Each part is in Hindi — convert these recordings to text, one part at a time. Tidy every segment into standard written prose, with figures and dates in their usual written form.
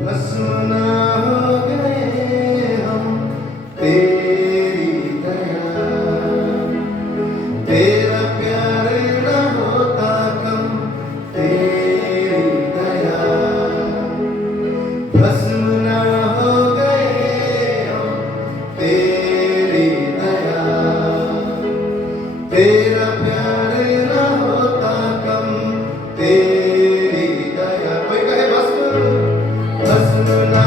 भस्म ना हो गए हम तेरी दया, तेरा प्यार न होता कम तेरी दया, भस्म ना हो गए हम तेरी दया, तेरा प्यार न होता कम तेरी दया। कोई कहे भस्म ना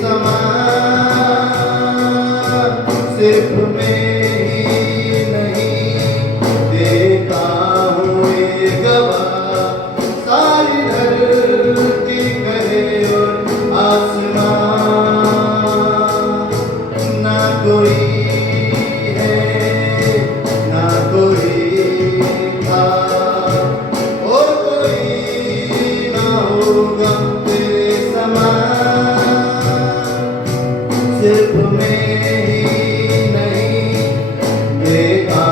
समान सिर्फ मैं ही नहीं देता हूँ ये गवाह सारी धरती कहे और आसमान ना कोई है ना कोई था और कोई ना होगा तेरे समान सिर्फ मैं ही नहीं देता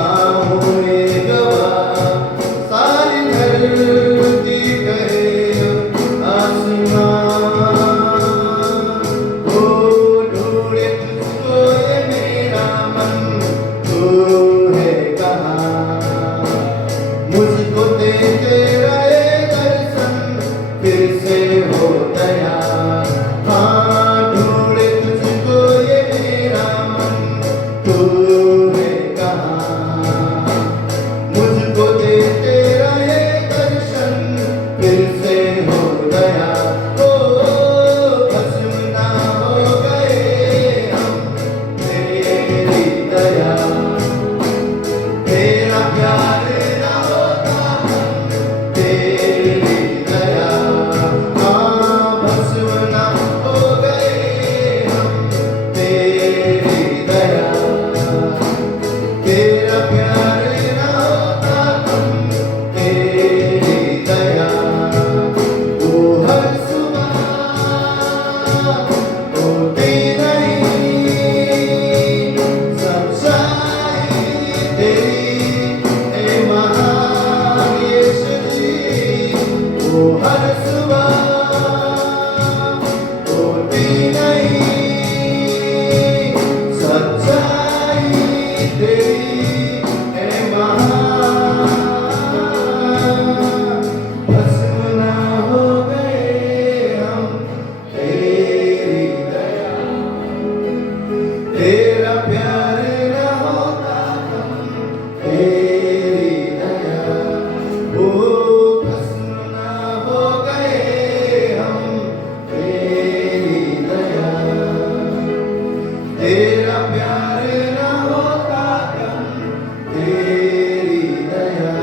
हूँ ये गवाह सारी धरती कहे आसमान ओ ढूंढे तुझको ये मेरा मन तू है कहाँ मुझको दे तेरा ये दर्शन फिर से हो गया हाँ ढूंढे तुझको ये मेरा मन तू है कहाँ मुझको दे तेरा ये दर्शन फिर से हो गया ओ भस्म ना हो गए हम तेरी दया तेरा प्यार ना होता तेरी दया हाँ भस्म ना हो गए हम तेरी दया तेरा प्यार ना होता तेरी दया वो हर सुबह होती नहीं सच्चाई तेरी है महान यीशु जी वो हर सुबह होती नहीं सच्चाई तेरी है महान भस्म ना हो गए हम तेरी दया तेरा प्यार ना होता तेरी दया ओ भस्म ना हो गए हम तेरी दया तेरा प्यार ना होता तेरी दया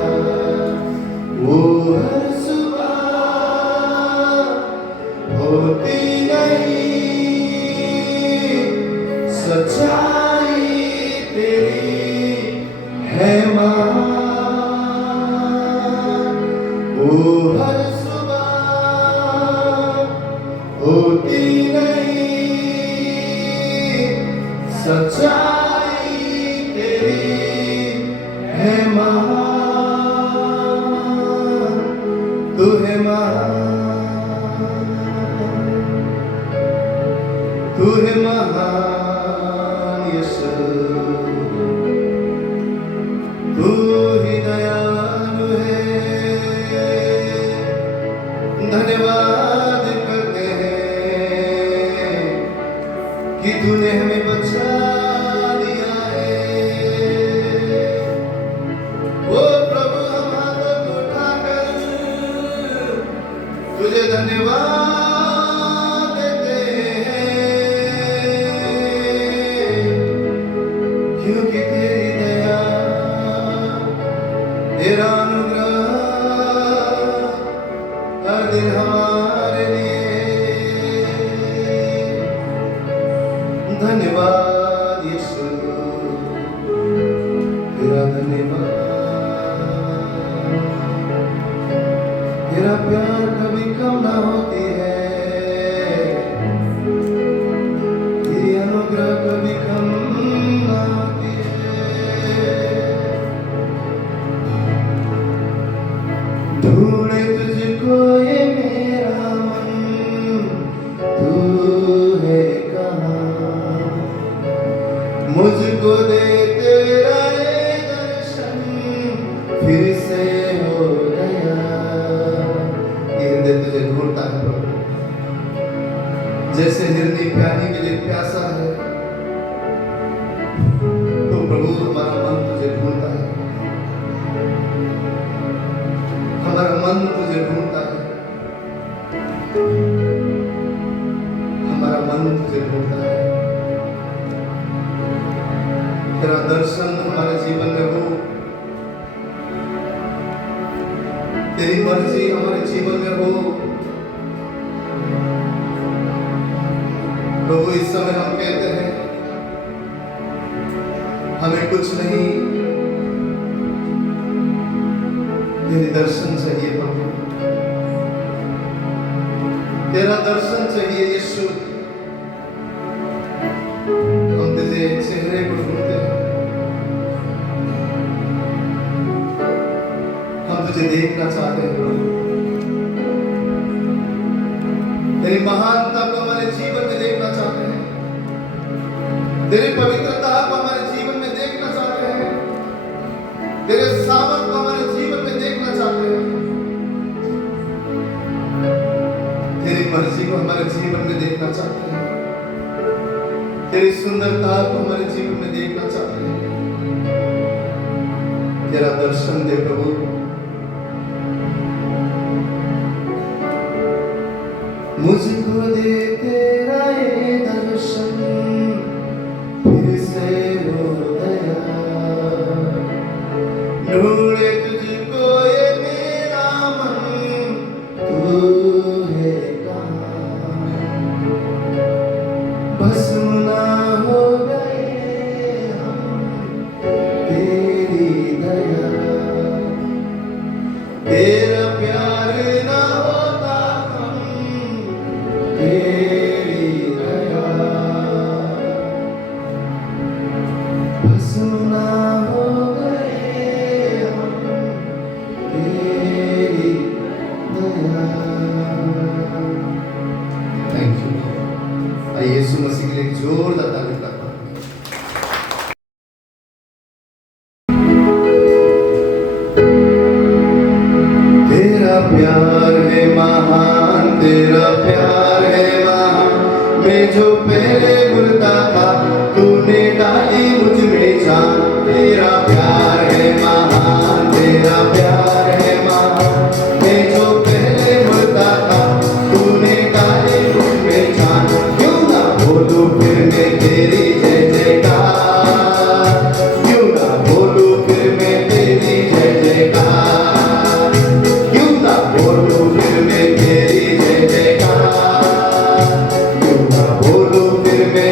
वो हर सुबह होती नहीं सच्चाई तेरी है महान वो हर सुबह होती नहीं सच्चाई तेरी है महान तू है महान यीशु तू ही दयालु है धन्यवाद करते हैं कि तूने हमें बचा लिया है ओ प्रभु हम हाथों को उठाकर तुझे धन्यवाद देते हैं क्योंकि तेरी दया तेरा अनुग्रह हर दिन हमारे लिए धन्यवाद यीशु तेरा धन्यवाद तेरा प्यार कभी कम ना होती है तेरी अनुग्रह कभी कम ना होती है ढूंढे तुझको ये मेरा मन तू है कहाँ मुझको दे तेरा ये दर्शन फिर से हो गया ये हृदय तुझे ढूंढता है प्रभु जैसे हिरनी पानी के लिए प्यासा है तो प्रभु हमारा मन तुझे ढूंढता है हमारा मन तुझे ढूंढता है हमारा मन तुझे ढूंढता है। तेरा दर्शन हमारे जीवन में हो, तेरी मर्जी हमारे जीवन में हो। प्रभु इस समय हम कहते हैं हमें कुछ नहीं, तेरे दर्शन चाहिए प्रभु, तेरा दर्शन चाहिए यीशु। हम तेरे चेहरे को ढूंढते हैं, हम तुझे देखना चाहते हैं प्रभु। तेरी महानता को हमारे जीवन में देखना चाहते हैं, तेरी पवित्रता को हमारे जीवन में देखना चाहते हैं, तेरे सामर्थ को हमारे जीवन में देखना चाहते हैं, तेरी मर्जी को हमारे जीवन में देखना चाहते हैं, तेरी सुंदरता को हमारे जीवन में देखना चाहते हैं। तेरा दर्शन दे प्रभु। मुझको दे तेरा ये दर्शन, फिर से हो दया, ढूंढे तुझको ये मेरा मन, तू है कहाँ? भस्म ना हो गए हम तेरी दया, तेरा प्यार ना होता हम तेरी दया, भस्म ना हो गए हम तेरी दया। Thank you. आइए यीशु मसीह के लिए जोरदार ताली करता हूं। तेरा प्यार है महान, तेरा प्यार है महान, मैं जो पहले भूलता था तूने डाली मुझ में जान। तेरा प्यार है महान, तेरा प्यार है महान, मैं जो पहले भूलता था तूने डाली मुझ में जान। क्यों ना बोलूं फिर मैं तेरी जय जयकार, क्यों ना बोलूं फिर मैं तेरी जय जयकार, क्यों ना बोलूं फिर मैं तेरी जय जयकार, क्यों ना बोलूं फिर मैं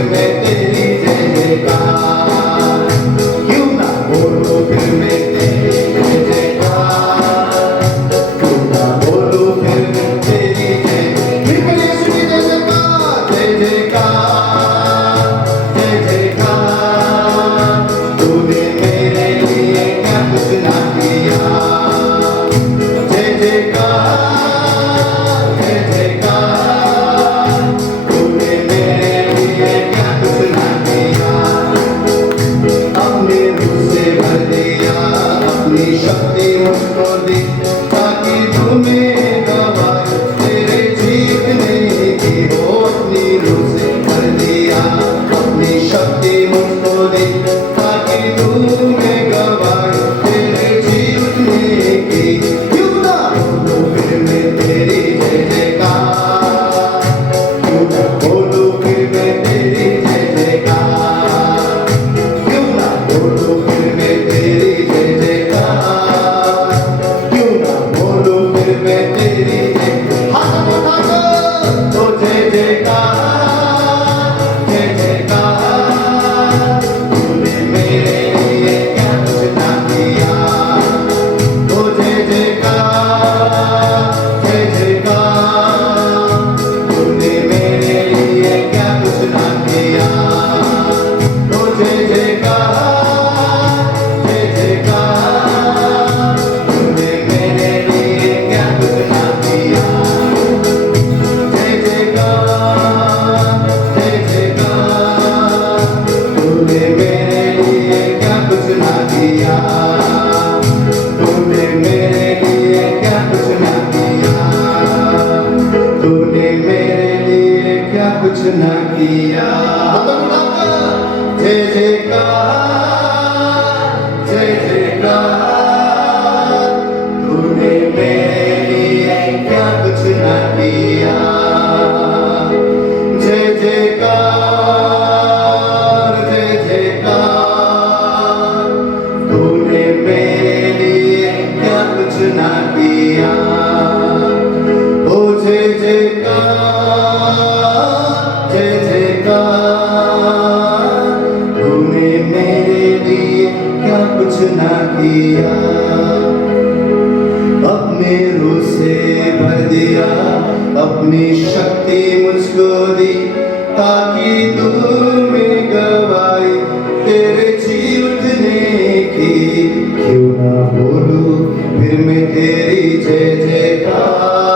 फिर मैं तेरी जय जयकार, क्यों ना बोलूं फिर मैं तेरी जय जयकार, क्यों ना बोलूं फिर मैं तेरी जय यीशु की जय जयकार, जय जयकार, जय जयकार। तूने मेरे लिए क्या कुछ ना किया, जय जयकार, जय जयकार। तूने मेरे लिए क्या कुछ ना किया, अपने रूह से भर दिया, अपनी शक्ति मुझको दी, ताकि तुम्हें गवाए तेरे जीतने की हो। अपनी रूह से भर दिया, अपनी शक्ति मुझको दी, ताकि तुम्हें गवाए तेरे जीतने की। क्यों ना बोलूं फिर मैं तेरी जय जयकार, क्यों ना बोलूं फिर मैं तेरी जय जयकार, क्यों ना बोलूं फिर मैं तेरी जय जयकार, क्यों ना बोलूं फिर मैं तेरी जय। हाथ उठाकर तो जय जयकार, जय जयकार। तूने मेरे लिए क्या कुछ ना किया, तो जय जयकार, जय जयकार। तूने मेरे लिए क्या कुछ ना किया, तो जय जयकार, जय जयकार। तूने मेरे लिए क्या कुछ ना किया, जय जयकार, जय जयकार। तूने मेरे लिए क्या कुछ ना किया, तूने मेरे लिए क्या कुछ ना किया, तूने मेरे लिए क्या कुछ ना किया। जय जयकार, जय जयकार। तूने मेरे लिए क्या कुछ ना किया, जय जयकार, जय जयकार। तूने मेरे लिए क्या कुछ ना किया, ओ जय जयकार, जय जयकार। तूने मेरे लिए क्या कुछ ना किया, अपने रूह से भर दिया, अपनी शक्ति मुझको दी, ताकि तुम्हें गवाई तेरे जी उठने की। क्यों ना बोलूं फिर मैं तेरी जय जयकार,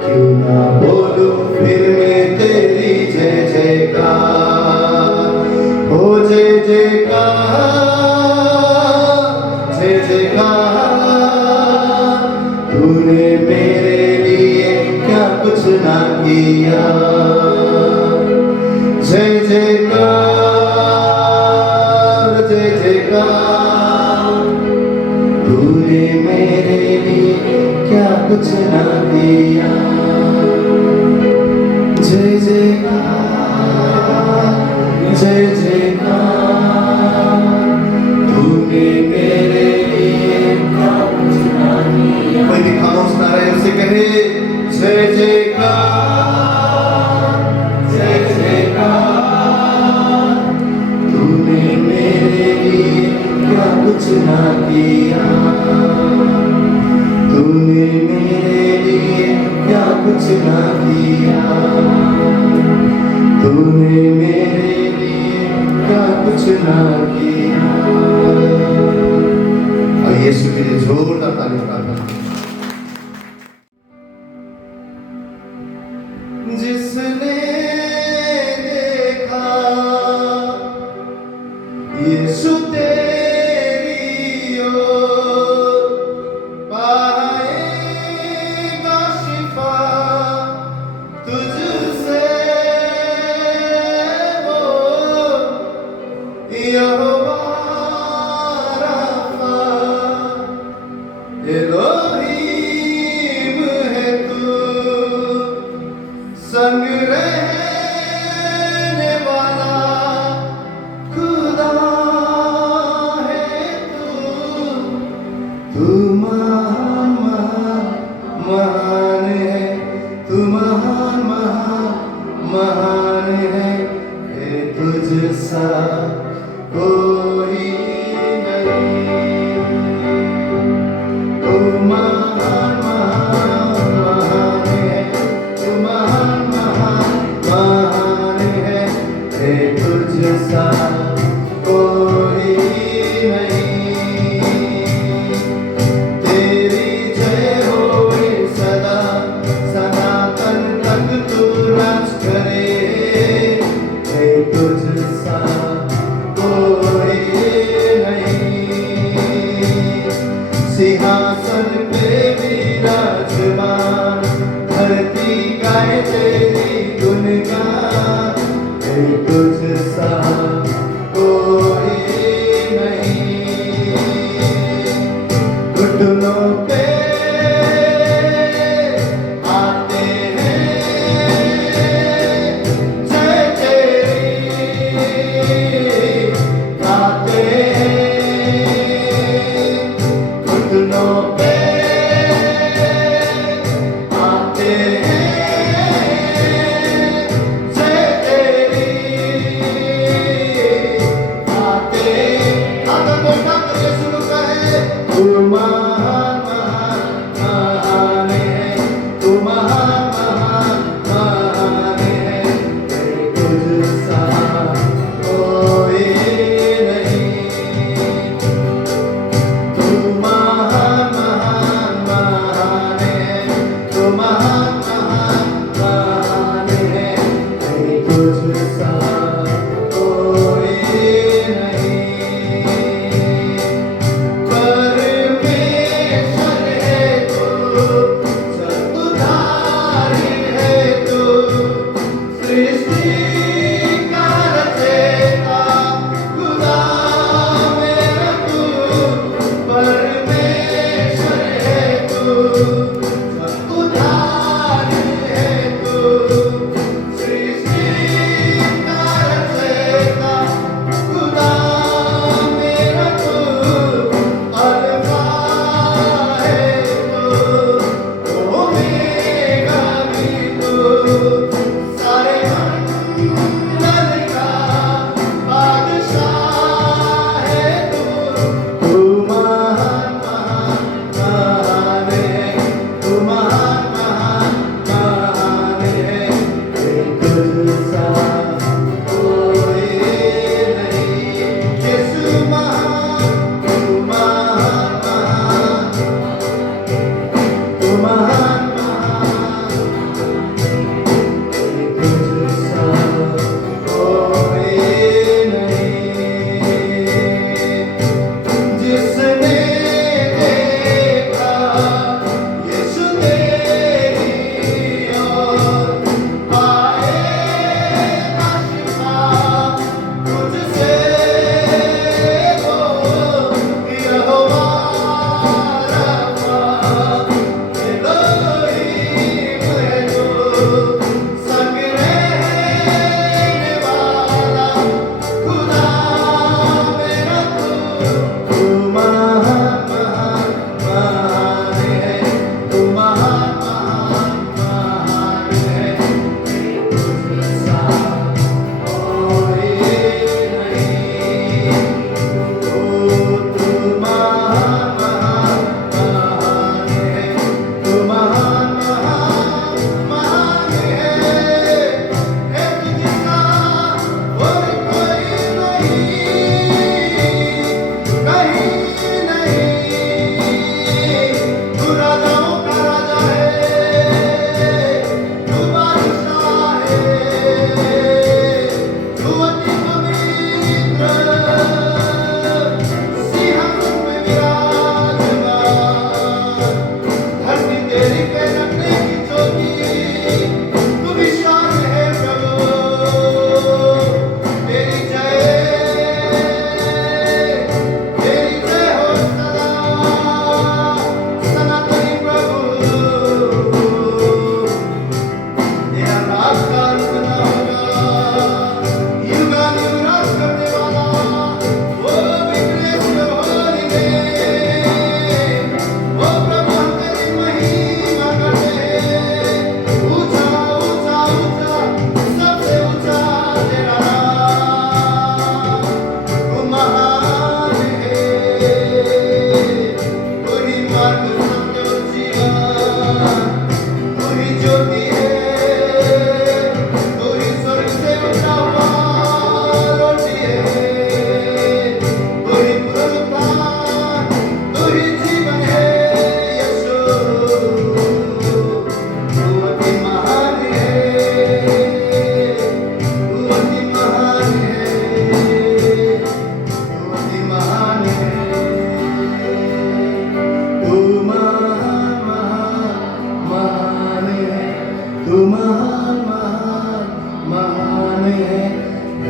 क्यों ना बोलूं फिर मैं तेरी जय जयकार, हो जय जयकार, जय जयकार। तूने मेरे लिए क्या कुछ ना किया, जय जयकार, जय जयकार। तूने मेरे लिए क्या कुछ ना किया, जय जयकार, जय जयकार। तूने मेरे लिए क्या कुछ ना किया। कोई भी खामोश ना रहे, उससे कहे जय जयकार, जय जयकार। तूने मेरे लिए क्या कुछ ना किया, तूने मेरे लिए क्या कुछ ना किया, तूने मेरे लिए क्या कुछ ना किया। और यीशु के लिए जोरदार ताली बजाकर। जिसने देखा यीशु तेरी ओर, पाएगा शिफा तुझसे वो। यहोवा राफा, तुझसा कोई नहीं। तू महान महान महान है, तू महान महान महान है तुझसा कोई नहीं। तेरी जय होए सदा सनातन तक तू राज करे, है तुझसा कोई नहीं। सिंहासन पे विराजमान धरती गाए तेरी गुणगान, है तुझसा कोई नहीं। घुटनों पे आते हैं जय तेरी गाते हैं। घुटनों पे आते हैं जय तेरी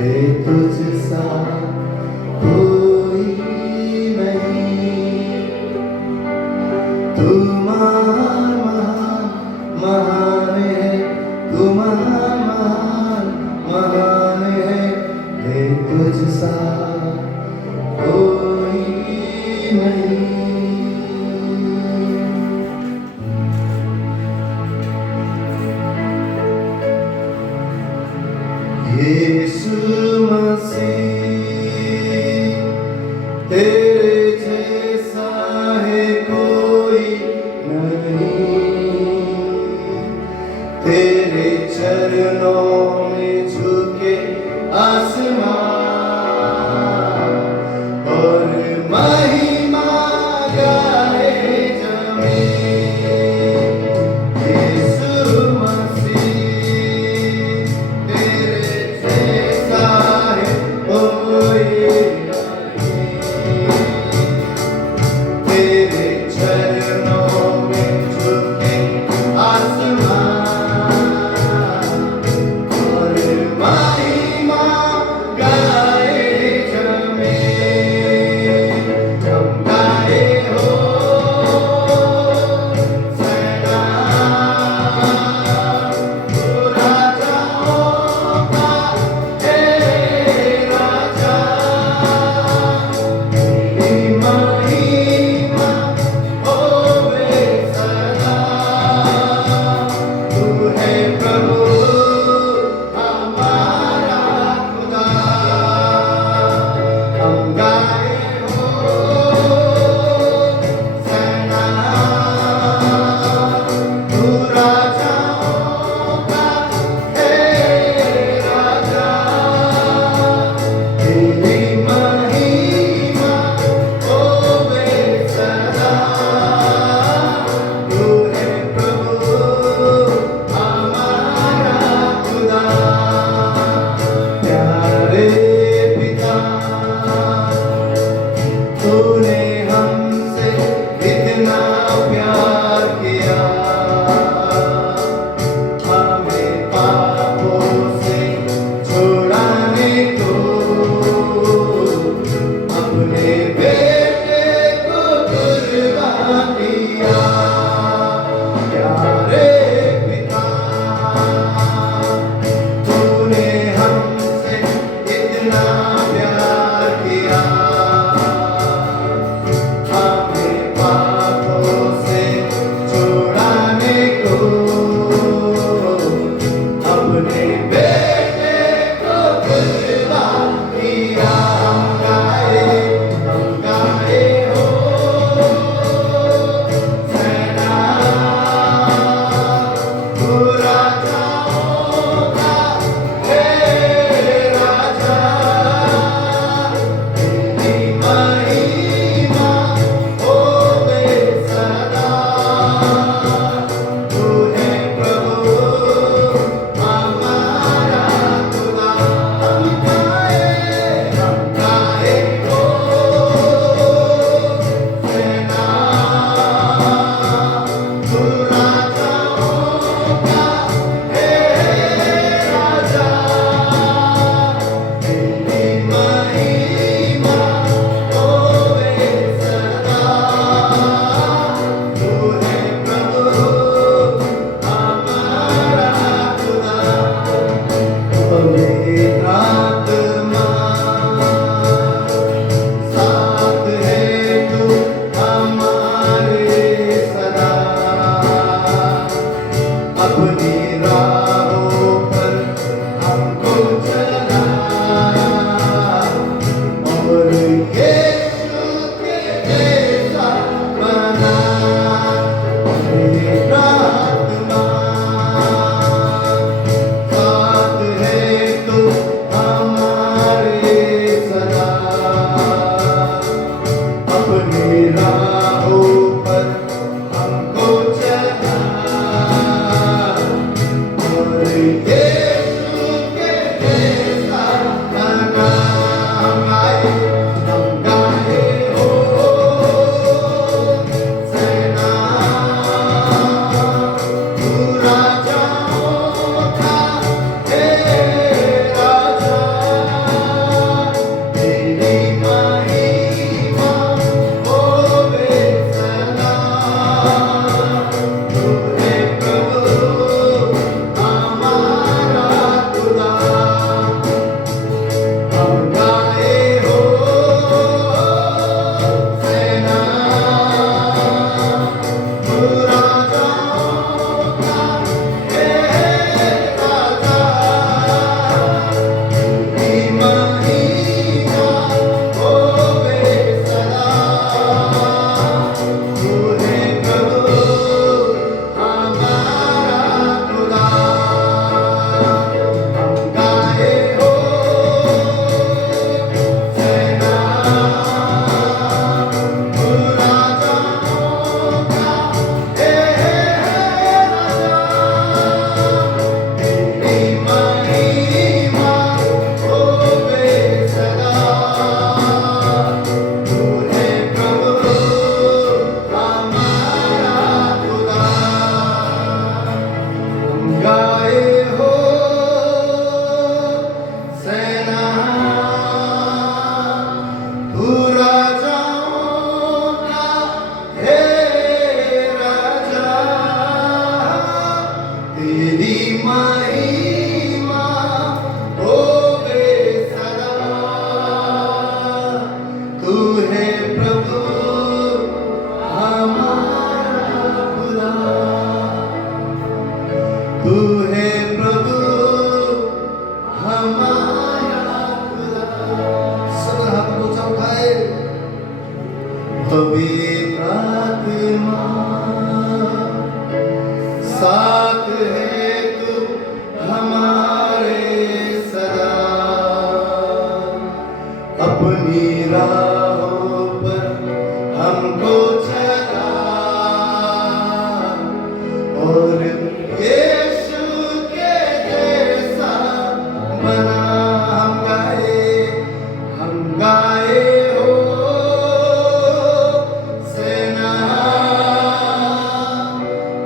है तुझसा कोई नहीं। तू महान महान महान है, तू महान महान महान है तुझसा कोई नहीं। यीशु मसीह तेरे जैसा है कोई नहीं। तेरे चरणों में झुके आसमान और महिमा गाए जमीन। यीशु मसीह तेरे जैसा है कोई नहीं। तेरे चरणों में झुके आसमान और महिमा अपनी राहों पर हमको चला और यीशु के जैसा बना। हम गाए हो सेना,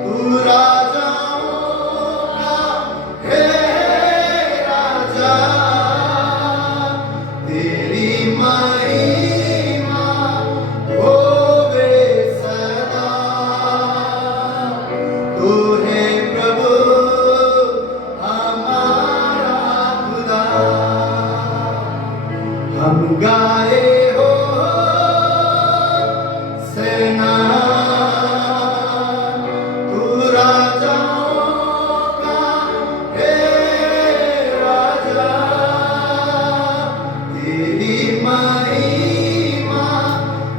तू राजाओं का है राजा, तेरी महिमा होवे सदा। तू है प्रभु हमारा खुदा, हम गाए हो सेना, तू राजाओं का है राजा, तेरी महिमा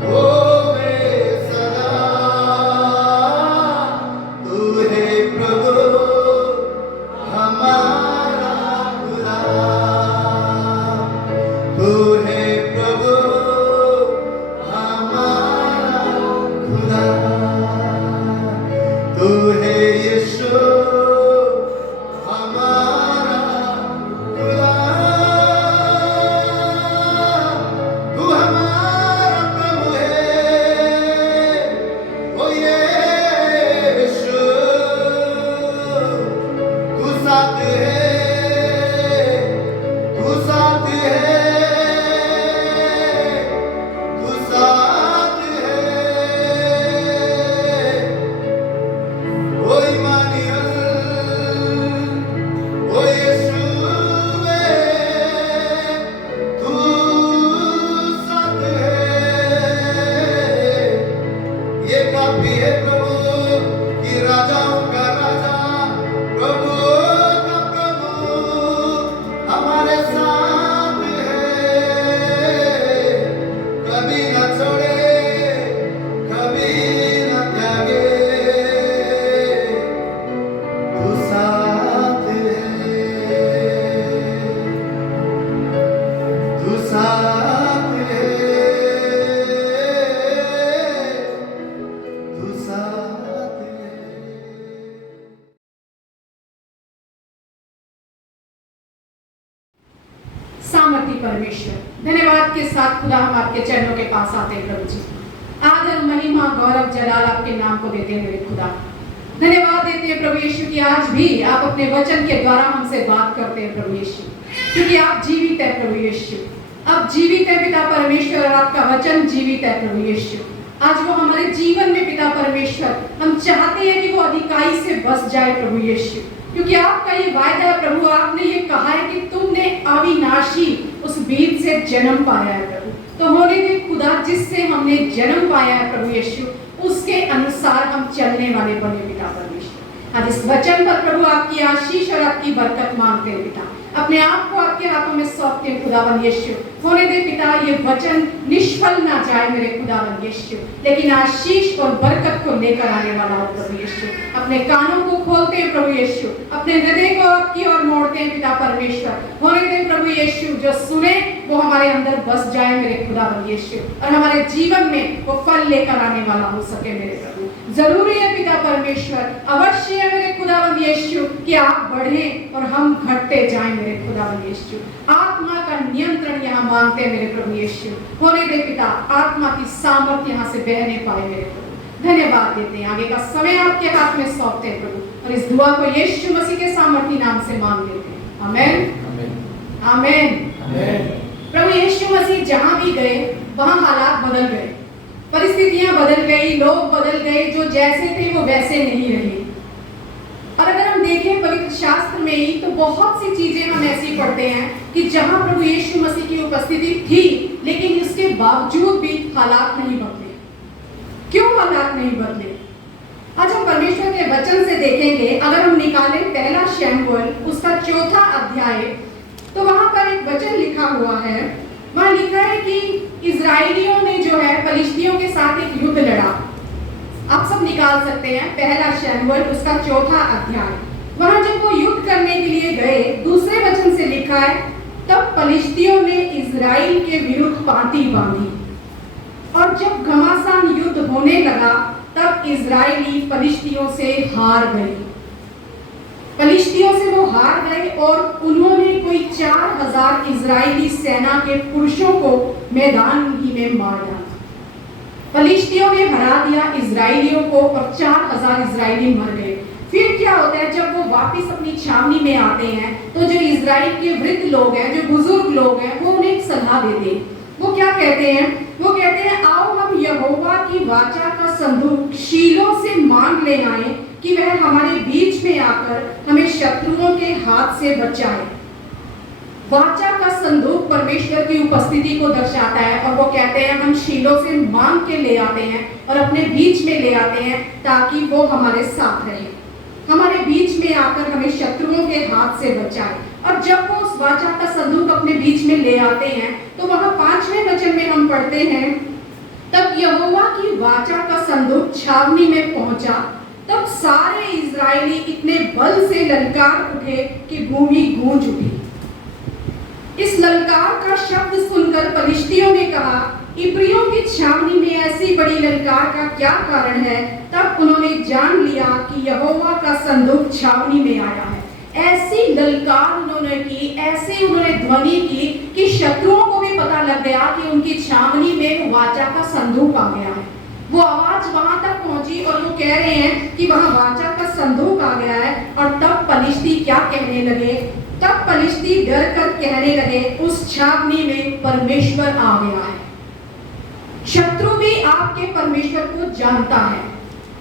होवे सदा। तू है प्रभु हमारा खुदा, तू है प्रभु हमारा खुदा, तू है यीशु हमारा खुदा, तू हमारा प्रभु है, ओ यीशु, तू साथ है, तू साथ है, तू साथ है, ओ इमानुएल, ओ यीशुवे, तू साथ है। ये काफी है प्रभु कि राजाओं का राजा, प्रभुओं का प्रभु हमारे साथ है, कभी न छोड़े, कभी न त्यागे, तू साथ है, तू साथ है, तू साथ है। सामर्थी परमेश्वर, धन्यवाद के साथ खुदा हम आपके चरणों के पास आते हैं प्रभु जी। आदर महिमा गौरव जलाल आपके नाम को देते हैं मेरे खुदा। धन्यवाद देते हैं प्रभु यीशु कि आज भी आप अपने वचन के द्वारा हमसे बात करते हैं प्रभु यीशु, क्योंकि आप जीवित है प्रभु यीशु। आप जीवित है पिता परमेश्वर, और आपका वचन जीवित है प्रभु यीशु। आज वो हमारे जीवन में पिता परमेश्वर, हम चाहते हैं कि वो अधिकाई से बस जाए प्रभु यीशु, क्योंकि आपका ये वायदा है प्रभु। आपने ये कहा है कि तुमने अविनाशी उस बीज से जन्म पाया है प्रभु। तो होने दे खुदा, जिससे हमने जन्म पाया है प्रभु यीशु, उसके अनुसार हम चलने वाले बने पिता परमेश्वर। आज इस वचन पर प्रभु आपकी आशीष और आपकी बरकत मांगते हैं पिता। अपने आप को आपके हाथों में सौंपते हैं खुदावन यीशु। होने दे पिता ये वचन निष्फल ना जाए मेरे खुदावन यीशु, लेकिन आशीष और बरकत को लेकर आने वाला हो प्रभु यीशु। अपने कानों को खोलते हैं प्रभु यीशु, अपने हृदय को आपकी ओर मोड़ते हैं पिता परमेश्वर। होने दे प्रभु यीशु, जो सुने वो हमारे अंदर बस जाए मेरे खुदावन यीशु, और हमारे जीवन में वो फल लेकर आने वाला हो सके मेरे प्रभु। जरूरी है पिता परमेश्वर, अवश्य है मेरे खुदावन यीशु कि आप बढ़े और हम घटते जाएं मेरे खुदावन यीशु। आत्मा का नियंत्रण यहाँ मांगते हैं मेरे प्रभु यीशु। होने दे पिता, आत्मा की सामर्थ्य यहाँ से बहने पाए मेरे प्रभु। धन्यवाद देते हैं, आगे का समय आपके हाथ में सौंपते हैं प्रभु, और इस दुआ को यीशु मसीह के सामर्थ्य नाम से मांग लेते हैं। आमेन, आमेन, आमेन। प्रभु यीशु मसीह जहाँ भी गए वहाँ हालात बदल गए, परिस्थितियां बदल गई, लोग बदल गए, जो जैसे थे वो वैसे नहीं रहे। और अगर हम देखें पवित्र शास्त्र में ही, तो बहुत सी चीजें हम ऐसी पढ़ते हैं कि जहां प्रभु यीशु मसीह की उपस्थिति थी, लेकिन इसके बावजूद भी हालात नहीं बदले। क्यों हालात नहीं बदले? आज हम परमेश्वर के वचन से देखेंगे। अगर हम निकालें पहला शमूएल उसका 4 अध्याय, तो वहां पर एक वचन लिखा हुआ है। वहां लिखा है कि इजराइलियों ने जो है फलिश्तियों के साथ एक युद्ध लड़ा। आप सब निकाल सकते हैं पहला शमूएल उसका 4 अध्याय। वहां जब वो युद्ध करने के लिए गए, दूसरे वचन से लिखा है तब फलिश्तियों ने इजराइल के विरुद्ध पांति बांधी, और जब घमासान युद्ध होने लगा तब इजराइली फलिश्तियों से हार गए। फलिश्तियों से वो हार गए और उन्होंने कोई 4000 इजरायली सेना के पुरुषों को मैदान ही में मार डाला। फलिश्तियों ने हरा दिया इजरायलियों को और 4000 इजरायली मर गए। फिर क्या होता है, जब वो वापस अपनी छावनी में आते हैं तो जो इजराइल के वृद्ध लोग हैं, जो बुजुर्ग लोग हैं, वो उन्हें एक सलाह देते हैं। वो क्या कहते हैं? वो कहते हैं, आओ हम यहोवा की वाचा का संदूक शीलो से मांग ले आए कि वह हमारे बीच में आकर हमें शत्रुओं के हाथ से बचाए। वाचा का संदूक परमेश्वर की उपस्थिति को दर्शाता है, और वो कहते हैं हम शीलो से मांग के ले आते हैं और अपने बीच में ले आते हैं ताकि वो हमारे साथ रहे, हमारे बीच में आकर हमें शत्रुओं के हाथ से बचाए। और जब वो उस वाचा का संदूक अपने बीच में ले आते हैं तो वहां 5वें वचन में हम पढ़ते हैं, तब यहोवा की वाचा का संदूक छावनी में पहुंचा, तब सारे इजरायली इतने बल से ललकार उठे कि भूमि गूंज उठी। इस ललकार का शब्द सुनकर फलिश्तियों ने कहा, इब्रियों की छावनी में ऐसी बड़ी ललकार का क्या कारण है? तब उन्होंने जान लिया कि यहोवा का संदूक छावनी में आया है। ऐसी ललकार उन्होंने की, ऐसे उन्होंने ध्वनि की कि शत्रुओं को भी पता लग गया कि उनकी छावनी में वाचा का संदूक आ गया है। वो आवाज वहां तक पहुंची और वो कह रहे हैं कि वहां वाचा का संदूक आ गया है। और तब फलिश्ती क्या कहने लगे? तब फलिश्ती डर कर कहने लगे, उस छावनी में परमेश्वर आ गया है। शत्रु भी आपके परमेश्वर को जानता है।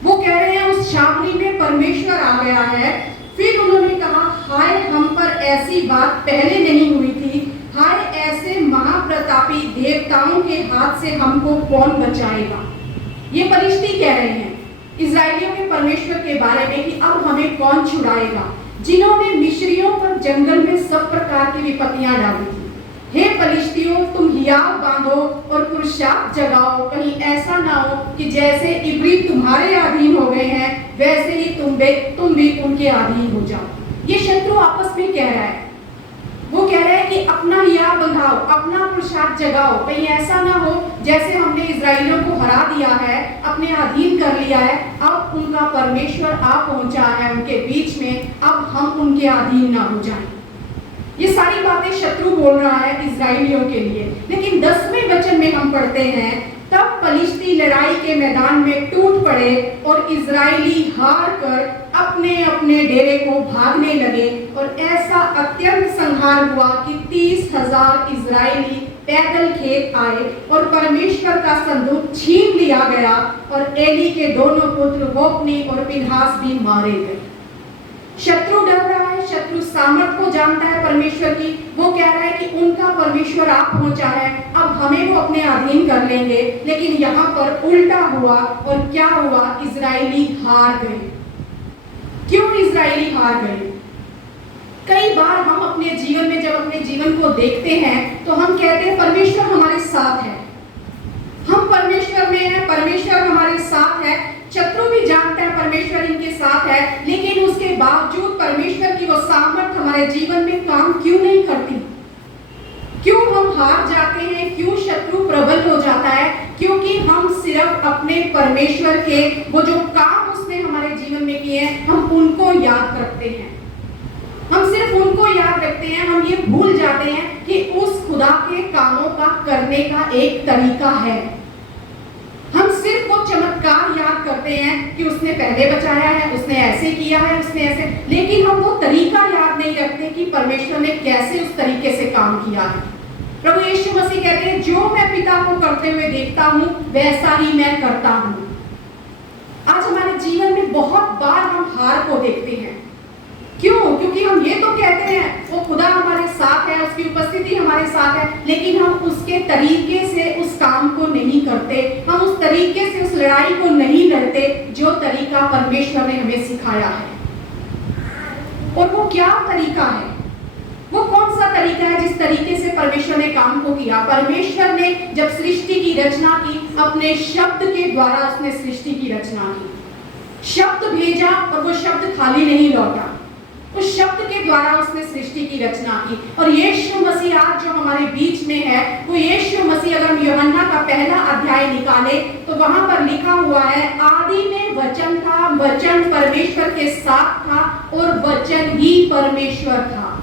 वो कह रहे हैं उस छावनी में परमेश्वर आ गया है। फिर उन्होंने कहा, हाय हम पर ऐसी बात पहले नहीं हुई थी, हाय ऐसे महाप्रतापी देवताओं के हाथ से हमको कौन बचाएगा। ये फलिश्ती कह रहे हैं इजरायलियों के परमेश्वर के बारे में कि अब हमें कौन छुड़ाएगा, जिन्होंने मिस्रियों पर जंगल में सब प्रकार की विपत्तियां डाली थी। हे फलिश्तियों, तुम हियाव बांधो और पुरुषार्थ जगाओ, कहीं ऐसा ना हो कि जैसे इब्री तुम्हारे अधीन हो गए हैं वैसे ही तुम भी उनके अधीन हो जाओ। ये शत्रु आपस में कह रहा है। वो कह रहा है कि अपना हियाव बंधाओ, अपना पुरुषार्थ जगाओ, कहीं ऐसा ना हो जैसे हमने इजराइलियों को हरा दिया है, अपने अधीन कर लिया है, अब उनका परमेश्वर आ पहुंचा है उनके बीच में, अब हम उनके अधीन ना हो जाएं। ये सारी बातें शत्रु बोल रहा है इजराइलियों के लिए। लेकिन 10वें वचन में हम पढ़ते हैं, तब फलिश्ती लड़ाई के मैदान में टूट पड़े और इजरायली हार कर अपने अपने डेरे को भागने लगे। और ऐसा अत्यंत संहार हुआ कि 30,000 इजरायली पैदल खेत आए और परमेश्वर का संदूक छीन लिया गया, और एली के दोनों पुत्र होप्नी और फिनहास भी मारे गए। शत्रु डर रहा है, शत्रु सामर्थ को जानता है परमेश्वर की। वो कह रहा है कि उनका परमेश्वर आप पहुंचा है, अब हमें वो अपने अधीन कर लेंगे। लेकिन यहाँ पर उल्टा हुआ, और क्या हुआ? इजरायली हार गए। क्यों इजरायली हार गए? कई बार हम अपने जीवन में जब अपने जीवन को देखते हैं तो हम कहते हैं परमेश्वर हमारे साथ है, हम परमेश्वर में हैं, परमेश्वर हमारे साथ है। शत्रु भी जानता है परमेश्वर इनके साथ है, लेकिन उसके बावजूद परमेश्वर की वो सामर्थ हमारे जीवन में काम क्यों नहीं करती? क्यों हम हार जाते हैं? क्यों शत्रु प्रबल हो जाता है? क्योंकि हम सिर्फ अपने परमेश्वर के वो जो काम उसने हमारे जीवन में किए हैं, हम उनको याद रखते हैं। हम सिर्फ उनको याद रखते हैं, हम ये भूल जाते हैं कि उस खुदा के कामों का करने का एक तरीका है। हम सिर्फ वो चमत्कार याद करते हैं कि उसने पहले बचाया है, उसने ऐसे किया है, उसने ऐसे, लेकिन हम वो तरीका याद नहीं रखते कि परमेश्वर ने कैसे उस तरीके से काम किया है। प्रभु यीशु मसीह कहते हैं, जो मैं पिता को करते हुए देखता हूं वैसा ही मैं करता हूं। आज हमारे जीवन में बहुत बार हम हार को देखते हैं। क्यों? क्योंकि हम ये तो कहते हैं वो खुदा हमारे साथ है, उसकी उपस्थिति हमारे साथ है, लेकिन हम उसके तरीके से उस काम को नहीं करते, हम उस तरीके से उस लड़ाई को नहीं लड़ते जो तरीका परमेश्वर ने हमें सिखाया है। और वो क्या तरीका है? वो कौन सा तरीका है जिस तरीके से परमेश्वर ने काम को किया? परमेश्वर ने जब सृष्टि की रचना की, अपने शब्द के द्वारा उसने सृष्टि की रचना की। शब्द भेजा और वो शब्द खाली नहीं लौटा। उस शब्द के द्वारा उसने सृष्टि की रचना की। और यीशु मसीह आज जो हमारे बीच में है, वो यीशु मसीह, अगर हम यूहन्ना का पहला अध्याय निकाले तो वहां पर लिखा हुआ है, आदि में वचन था, वचन परमेश्वर के साथ था और वचन ही परमेश्वर था।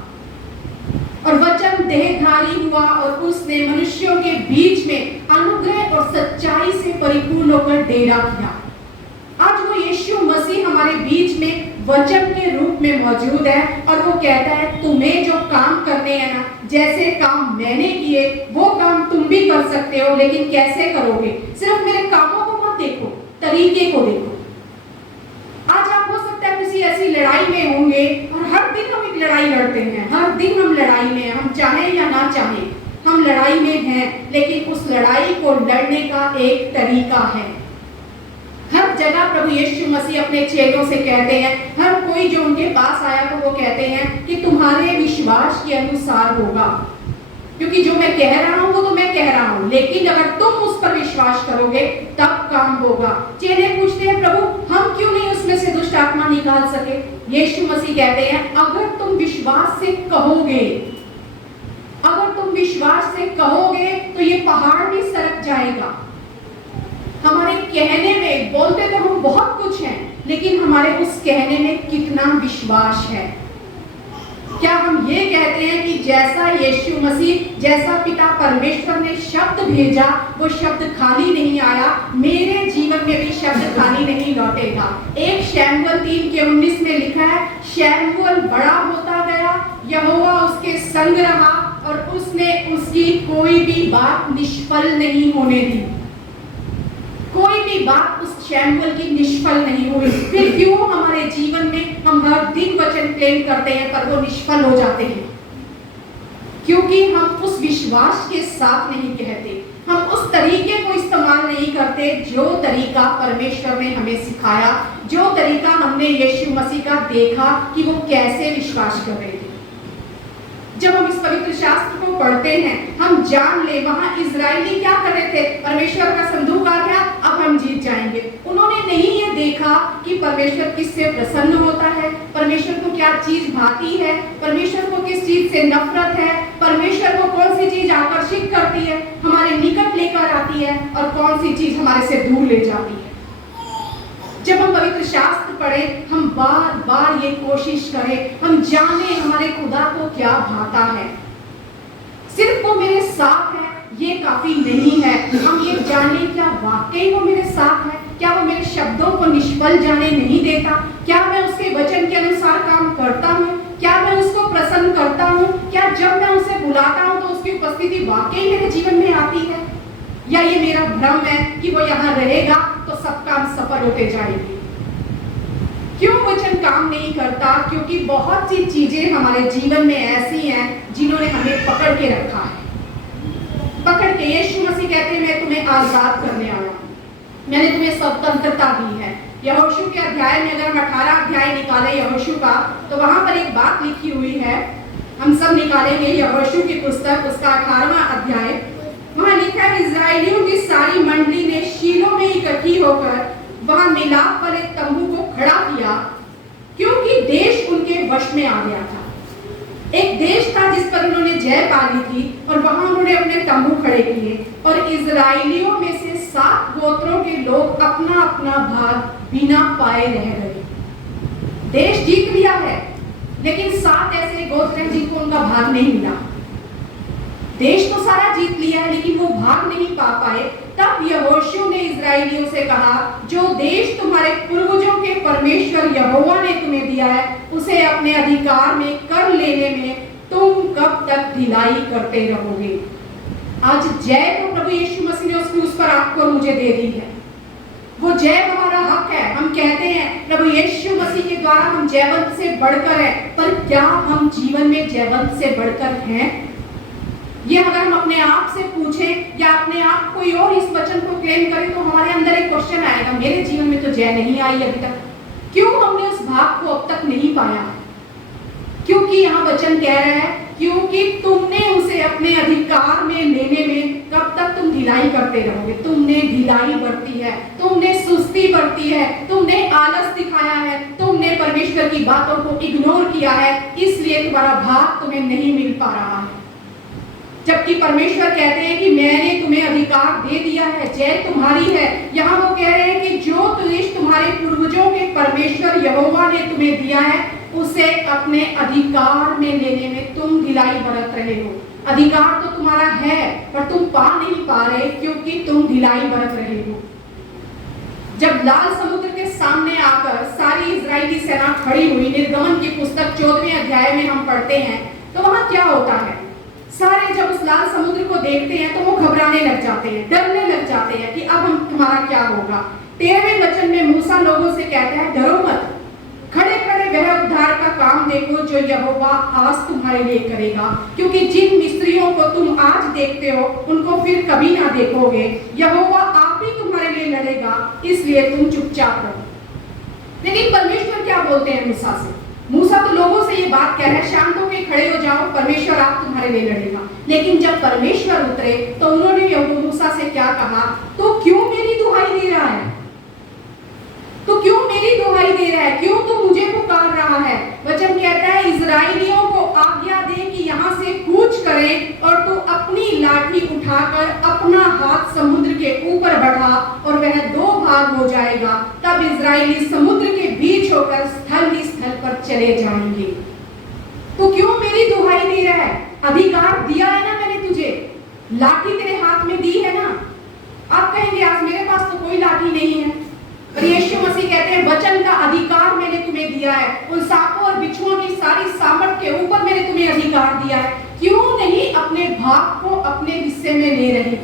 और वचन देहधारी हुआ और उसने मनुष्यों के बीच में अनुग्रह और सच्चाई से परिपूर्ण होकर डेरा किया। आज वो यीशु मसीह हमारे बीच में वचन के रूप में मौजूद है और वो कहता है, तुम्हें जो काम करने हैं ना, जैसे काम मैंने किए वो काम तुम भी कर सकते हो, लेकिन कैसे करोगे? सिर्फ मेरे कामों को मत देखो, तरीके को देखो। आज आप हो सकता है किसी ऐसी लड़ाई में होंगे और हर दिन हम एक लड़ाई लड़ते हैं, हर दिन हम लड़ाई में हैं, हम चाहें या ना चाहें हम लड़ाई में हैं, लेकिन उस लड़ाई को लड़ने का एक तरीका है। हर जगह प्रभु यीशु मसीह अपने चेलों से कहते हैं, हर कोई जो उनके पास आया तो वो कहते हैं कि तुम्हारे विश्वास के अनुसार होगा, क्योंकि जो मैं कह रहा हूं वो तो मैं कह रहा हूं, लेकिन अगर तुम उस पर विश्वास करोगे तब काम होगा। चेले पूछते हैं, प्रभु हम क्यों नहीं उसमें से दुष्ट आत्मा निकाल सके? यीशु मसीह कहते हैं, अगर तुम विश्वास से कहोगे, अगर तुम विश्वास से कहोगे तो ये पहाड़ भी सरक जाएगा। हमारे कहने में, बोलते तो हम बहुत कुछ हैं, लेकिन हमारे उस कहने में कितना विश्वास है? क्या हम ये कहते हैं कि जैसा यीशु मसीह, जैसा पिता परमेश्वर ने शब्द भेजा वो शब्द खाली नहीं आया, मेरे जीवन में भी शब्द खाली नहीं लौटेगा। 1 शमूएल 3:19 में लिखा है, शमूएल बड़ा होता गया, यहोवा उसके संग रहा और उसने उसकी कोई भी बात निष्फल नहीं होने दी। कोई भी बात उस शमूएल की निष्फल नहीं हुई। फिर क्यों हमारे जीवन में हम हर दिन वचन क्लेम करते हैं पर वो निष्फल हो जाते हैं? क्योंकि हम उस विश्वास के साथ नहीं कहते, हम उस तरीके को इस्तेमाल नहीं करते जो तरीका परमेश्वर ने हमें सिखाया, जो तरीका हमने यीशु मसीह का देखा कि वो कैसे विश्वास कर रहे थे। जब हम इस पवित्र शास्त्र को पढ़ते हैं, हम जान ले वहां इजरायली क्या कर रहे थे, परमेश्वर का संदूक आ गया, अब हम जीत जाएंगे। उन्होंने नहीं ये देखा कि परमेश्वर किससे प्रसन्न होता है, परमेश्वर को क्या चीज भाती है, परमेश्वर को किस चीज से नफरत है, परमेश्वर को कौन सी चीज आकर्षित करती है, हमारे निकट लेकर आती है, और कौन सी चीज हमारे से दूर ले जाती है। जब हम पवित्र शास्त्र पढ़ें, हम बार बार ये कोशिश करें, हम जाने हमारे खुदा को क्या भाता है। सिर्फ वो मेरे साथ है ये काफी नहीं है, हम ये जाने क्या वाकई वो मेरे साथ है, क्या वो मेरे शब्दों को निष्फल जाने नहीं देता, क्या मैं उसके वचन के अनुसार काम करता हूँ, क्या मैं उसको प्रसन्न करता हूँ, क्या जब मैं उसे बुलाता हूँ तो उसकी उपस्थिति वाकई मेरे जीवन में आती है, या ये मेरा भ्रम है कि वो यहाँ रहेगा तो सब काम सफल होते जाएंगे। क्यों वचन काम नहीं करता? क्योंकि बहुत सी चीजें हमारे जीवन में ऐसी हैं जिन्होंने हमें पकड़ के रखा है, पकड़ के। यीशु मसीह कहते हैं, मैं तुम्हें आजाद करने आया हूं, मैंने तुम्हें स्वतंत्रता दी है। यहोशू के अध्याय में अगर हम 18 अध्याय निकाले यहोशू का, तो वहां पर एक बात लिखी हुई है, हम सब निकालेंगे यहोशू की पुस्तक, उसका 18वां अध्याय। वहां लिखा है, इजराइलियों की सारी मंडली ने शीलो में इकट्ठी होकर वहां मिलाप वाले तंबू को खड़ा किया, क्योंकि देश उनके वश में आ गया था। एक देश था जिस पर उन्होंने जय पा ली थी, और वहां उन्होंने अपने तंबू खड़े किए, और इजराइलियों में से 7 गोत्रों के लोग अपना अपना भाग बिना पाए रह गए। देश जीत लिया है, लेकिन 7 ऐसे गोत्र हैं जिनको उनका भाग नहीं मिला। देश तो सारा जीत लिया है, लेकिन वो भाग नहीं पा पाए। तब यहोशू ने इजराइलियों से कहा, जो देश तुम्हारे पूर्वजों के परमेश्वर यहोवा ने तुम्हें दिया है, उसे अपने अधिकार में कर लेने में तुम कब तक ढिलाई करते रहोगे? आज जय तो प्रभु यीशु मसीह ने उस क्रूस पर आपको और मुझे दे दी है, वो जय हमारा हक है। हम कहते हैं प्रभु यीशु मसीह के द्वारा हम जयवंत से बढ़कर हैं, पर क्या हम जीवन में जयवंत से बढ़कर हैं? ये अगर हम अपने आप से पूछें या अपने आप कोई और इस वचन को क्लेम करें, तो हमारे अंदर एक क्वेश्चन आएगा, मेरे जीवन में तो जय नहीं आई अभी तक, क्यों हमने उस भाग को अब तक नहीं पाया? क्योंकि यहाँ वचन कह रहा है, क्योंकि तुमने उसे अपने अधिकार में लेने में कब तक तुम ढिलाई करते रहोगे। तुमने ढिलाई बरती है, तुमने सुस्ती बरती है, तुमने आलस दिखाया है, तुमने परमेश्वर की बातों को इग्नोर किया है, इसलिए तुम्हारा भाग तुम्हें नहीं मिल पा रहा है। जबकि परमेश्वर कहते हैं कि मैंने तुम्हें अधिकार दे दिया है, जय तुम्हारी है। यहाँ वो कह रहे हैं कि जो देश तुम्हारे पूर्वजों के परमेश्वर यहोवा ने तुम्हें दिया है, उसे अपने अधिकार में लेने में तुम ढिलाई बरत रहे हो। अधिकार तो तुम्हारा है, पर तुम पा नहीं पा रहे क्योंकि तुम ढिलाई बरत रहे हो। जब लाल समुद्र के सामने आकर सारी इजरायली सेना खड़ी हुई, निर्गमन की पुस्तक 14वें अध्याय में हम पढ़ते हैं, तो वहां क्या होता है? सारे जब उस लाल समुद्र को देखते हैं तो वो घबराने लग जाते हैं, डरने लग जाते हैं कि अब हम तुम्हारा क्या होगा। 13वें वचन में मूसा लोगों से कहता है, डरो मत, खड़े खड़े वह उद्धार का काम देखो जो यहोवा आज तुम्हारे लिए करेगा, क्योंकि जिन मिस्रियों को तुम आज देखते हो उनको फिर कभी ना देखोगे। यहोवा आप ही तुम्हारे लिए लड़ेगा, इसलिए तुम चुपचाप रहो। लेकिन परमेश्वर क्या बोलते हैं मूसा से? मूसा तो लोगों से ये बात कह रहा है, शांत होकर खड़े हो जाओ, परमेश्वर आप तुम्हारे लिए लड़ेगा। लेकिन जब परमेश्वर उतरे तो उन्होंने मूसा से क्या कहा? तो क्यों मेरी दुहाई दे रहा है? तो क्यों मेरी दुहाई दे रहा है? क्यों तू मुझे पुकार रहा है? वचन कहता है, इजराइलियों को आज्ञा दे कि यहाँ से कूच करें और तू अपनी लाठी उठाकर अपना हाथ समुद्र के ऊपर बढ़ा और वह 2 भाग हो जाएगा। तब इजराइली समुद्र के बीच होकर स्थल ही स्थल पर चले जाएंगे। तो क्यों मेरी दुहाई दे रहा है? अधिकार दिया है ना मैंने तुझे, लाठी तेरे हाथ में दी है ना। आप कहेंगे आज मेरे पास तो कोई लाठी नहीं है, और यीशु मसीह कहते हैं वचन का अधिकार मैंने तुम्हें दिया है, उन सांपों और बिच्छुओं की सारी सामर्थ के ऊपर मैंने तुम्हें अधिकार दिया है। क्यों नहीं अपने भाग को अपने हिस्से में ले रहे?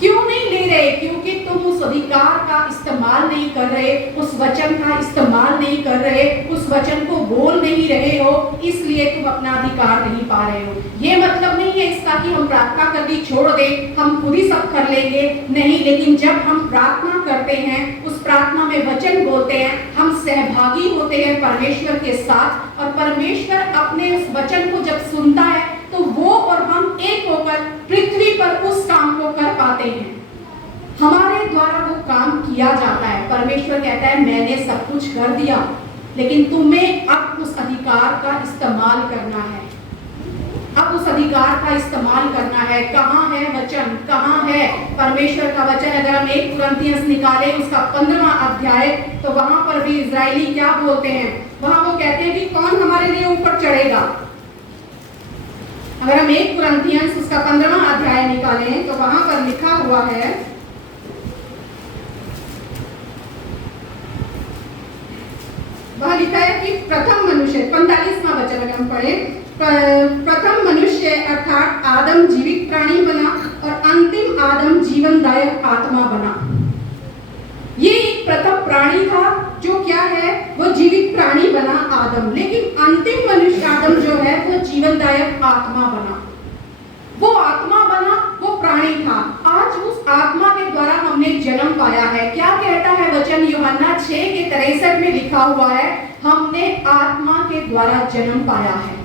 क्यों नहीं ले रहे? क्योंकि तुम उस अधिकार का इस्तेमाल नहीं कर रहे, उस वचन का इस्तेमाल नहीं कर रहे, उस वचन को बोल नहीं रहे हो, इसलिए तुम अपना अधिकार नहीं पा रहे हो। ये मतलब नहीं है इसका कि हम प्रार्थना करनी छोड़ दें, हम खुद ही सब कर लेंगे, नहीं। लेकिन जब हम प्रार्थना करते हैं, उस प्रार्थना में वचन बोलते हैं, हम सहभागी होते हैं परमेश्वर के साथ, और परमेश्वर अपने उस वचन को जब सुनता है तो वो और हम एक होकर पृथ्वी पर उस काम को कर पाते हैं। हमारे द्वारा वो काम किया जाता है। परमेश्वर कहता है मैंने सब कुछ कर दिया, लेकिन तुम्हें अब उस अधिकार का इस्तेमाल करना है। अब उस अधिकार का इस्तेमाल करना है। कहाँ है वचन? कहाँ है परमेश्वर का वचन? अगर हम 1 कुरिन्थियंस निकाले उसका 15वां अध्याय, तो वहां पर भी इजरायली क्या बोलते हैं? वहां वो कहते हैं कि कौन हमारे लिए ऊपर चढ़ेगा। अगर हम 1 कुरिन्थियंस उसका 15वां अध्याय निकालें तो वहां पर लिखा हुआ है, वहां लिखा है कि प्रथम मनुष्य, 45वां वचन अगर हम पढ़े, प्रथम मनुष्य अर्थात आदम जीवित प्राणी बना और अंतिम आदम जीवनदायक आत्मा बना। ये एक प्रथम प्राणी था जो क्या है, वो जीवित प्राणी बना आदम, लेकिन अंतिम मनुष्य आदम जो है वो जीवनदायक आत्मा बना। वो आत्मा बना, वो प्राणी था। आज उस आत्मा के द्वारा हमने जन्म पाया है। क्या कहता है वचन? यूहन्ना 6:63 में लिखा हुआ है, हमने आत्मा के द्वारा जन्म पाया है।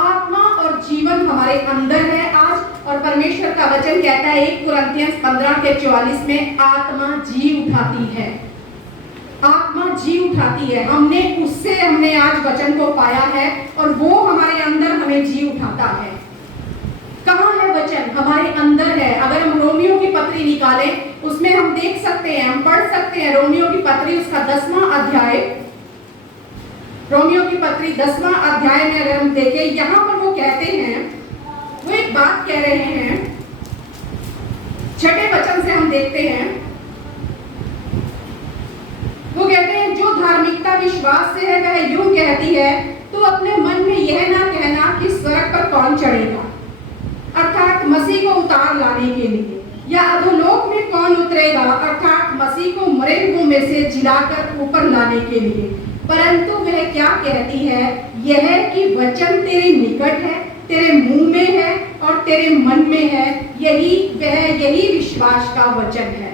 आत्मा और जीवन हमारे अंदर है आज, और परमेश्वर का वचन कहता है 1 कुरिन्थियंस 15:44 में, आत्मा जी उठाती है। आत्मा जी उठाती है। हमने आज वचन को पाया है और वो हमारे अंदर हमें जी उठाता है। कहाँ है वचन? हमारे अंदर है। अगर हम रोमियो की पत्री निकालें, उसमें हम देख सकते हैं, हम पढ़ सकते हैं रोमियो की पत्री उसका 10वां अध्याय, रोमियो की पत्री 10वां अध्याय में अगर हम देखें, यहाँ पर वो कहते हैं, वो एक बात कह रहे हैं, 6वें वचन से हम देखते हैं, वो कहते हैं जो धार्मिकता विश्वास से है वह यूं कहती है, तो अपने मन में यह ना कहना कि स्वर्ग पर कौन चढ़ेगा, अर्थात मसीह को उतार लाने के लिए, या अधोलोक में कौन उतरेगा, अर्थात मसीह को मरे हुओं में से जिलाकर ऊपर लाने के लिए। परंतु वह क्या कहती है, यह कि वचन तेरे निकट है, तेरे मुंह में है और तेरे मन में है, यही विश्वास का वचन है।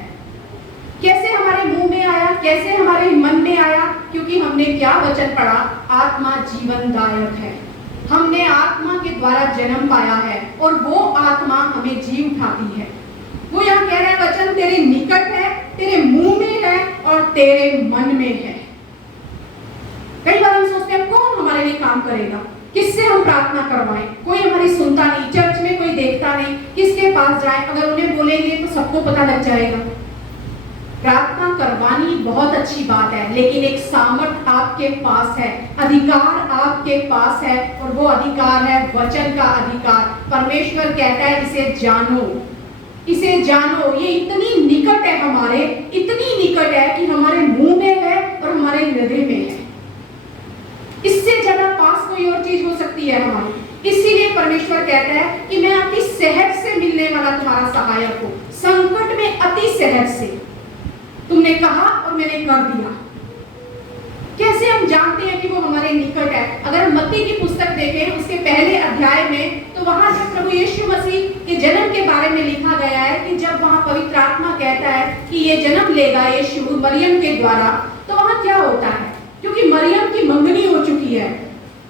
कैसे हमारे मुंह में आया, कैसे हमारे मन में आया? क्योंकि हमने क्या वचन पढ़ा? आत्मा जीवनदायक है। हमने आत्मा के द्वारा जन्म पाया है और वो आत्मा हमें जी उठाती है। वो यहाँ कह रहा है वचन तेरे निकट है, तेरे मुंह में है और तेरे मन में है। कई बार हम सोचते हैं कौन हमारे लिए काम करेगा, किससे हम प्रार्थना करवाएं, कोई हमारी सुनता नहीं, चर्च में कोई देखता नहीं, किसके पास जाएं, अगर उन्हें बोलेंगे तो सबको पता लग जाएगा। प्रार्थना करवानी बहुत अच्छी बात है, लेकिन एक सामर्थ आपके पास है, अधिकार आपके पास है, और वो अधिकार है वचन का अधिकार। परमेश्वर कहता है इसे जानो, इसे जानो। ये इतनी निकट है हमारे, इतनी निकट है कि हमारे मुंह में है और हमारे हृदय में है। इससे ज्यादा पास कोई और चीज हो सकती है हमारी। इसीलिए परमेश्वर कहता है कि मैं अति सहज से मिलने वाला तुम्हारा सहायक हूं, संकट में अति सहज से। तुमने कहा और मैंने कर दिया। कैसे हम जानते हैं कि वो हमारे निकट है? अगर हम मत्ती की पुस्तक देखें उसके पहले अध्याय में, तो वहां जब प्रभु यीशु मसीह के जन्म के बारे में लिखा गया है कि जब वहां पवित्र आत्मा कहता है कि ये जन्म लेगा यीशु मरियम के द्वारा, तो वहां क्या होता है? क्योंकि मरियम की मंगनी हो चुकी है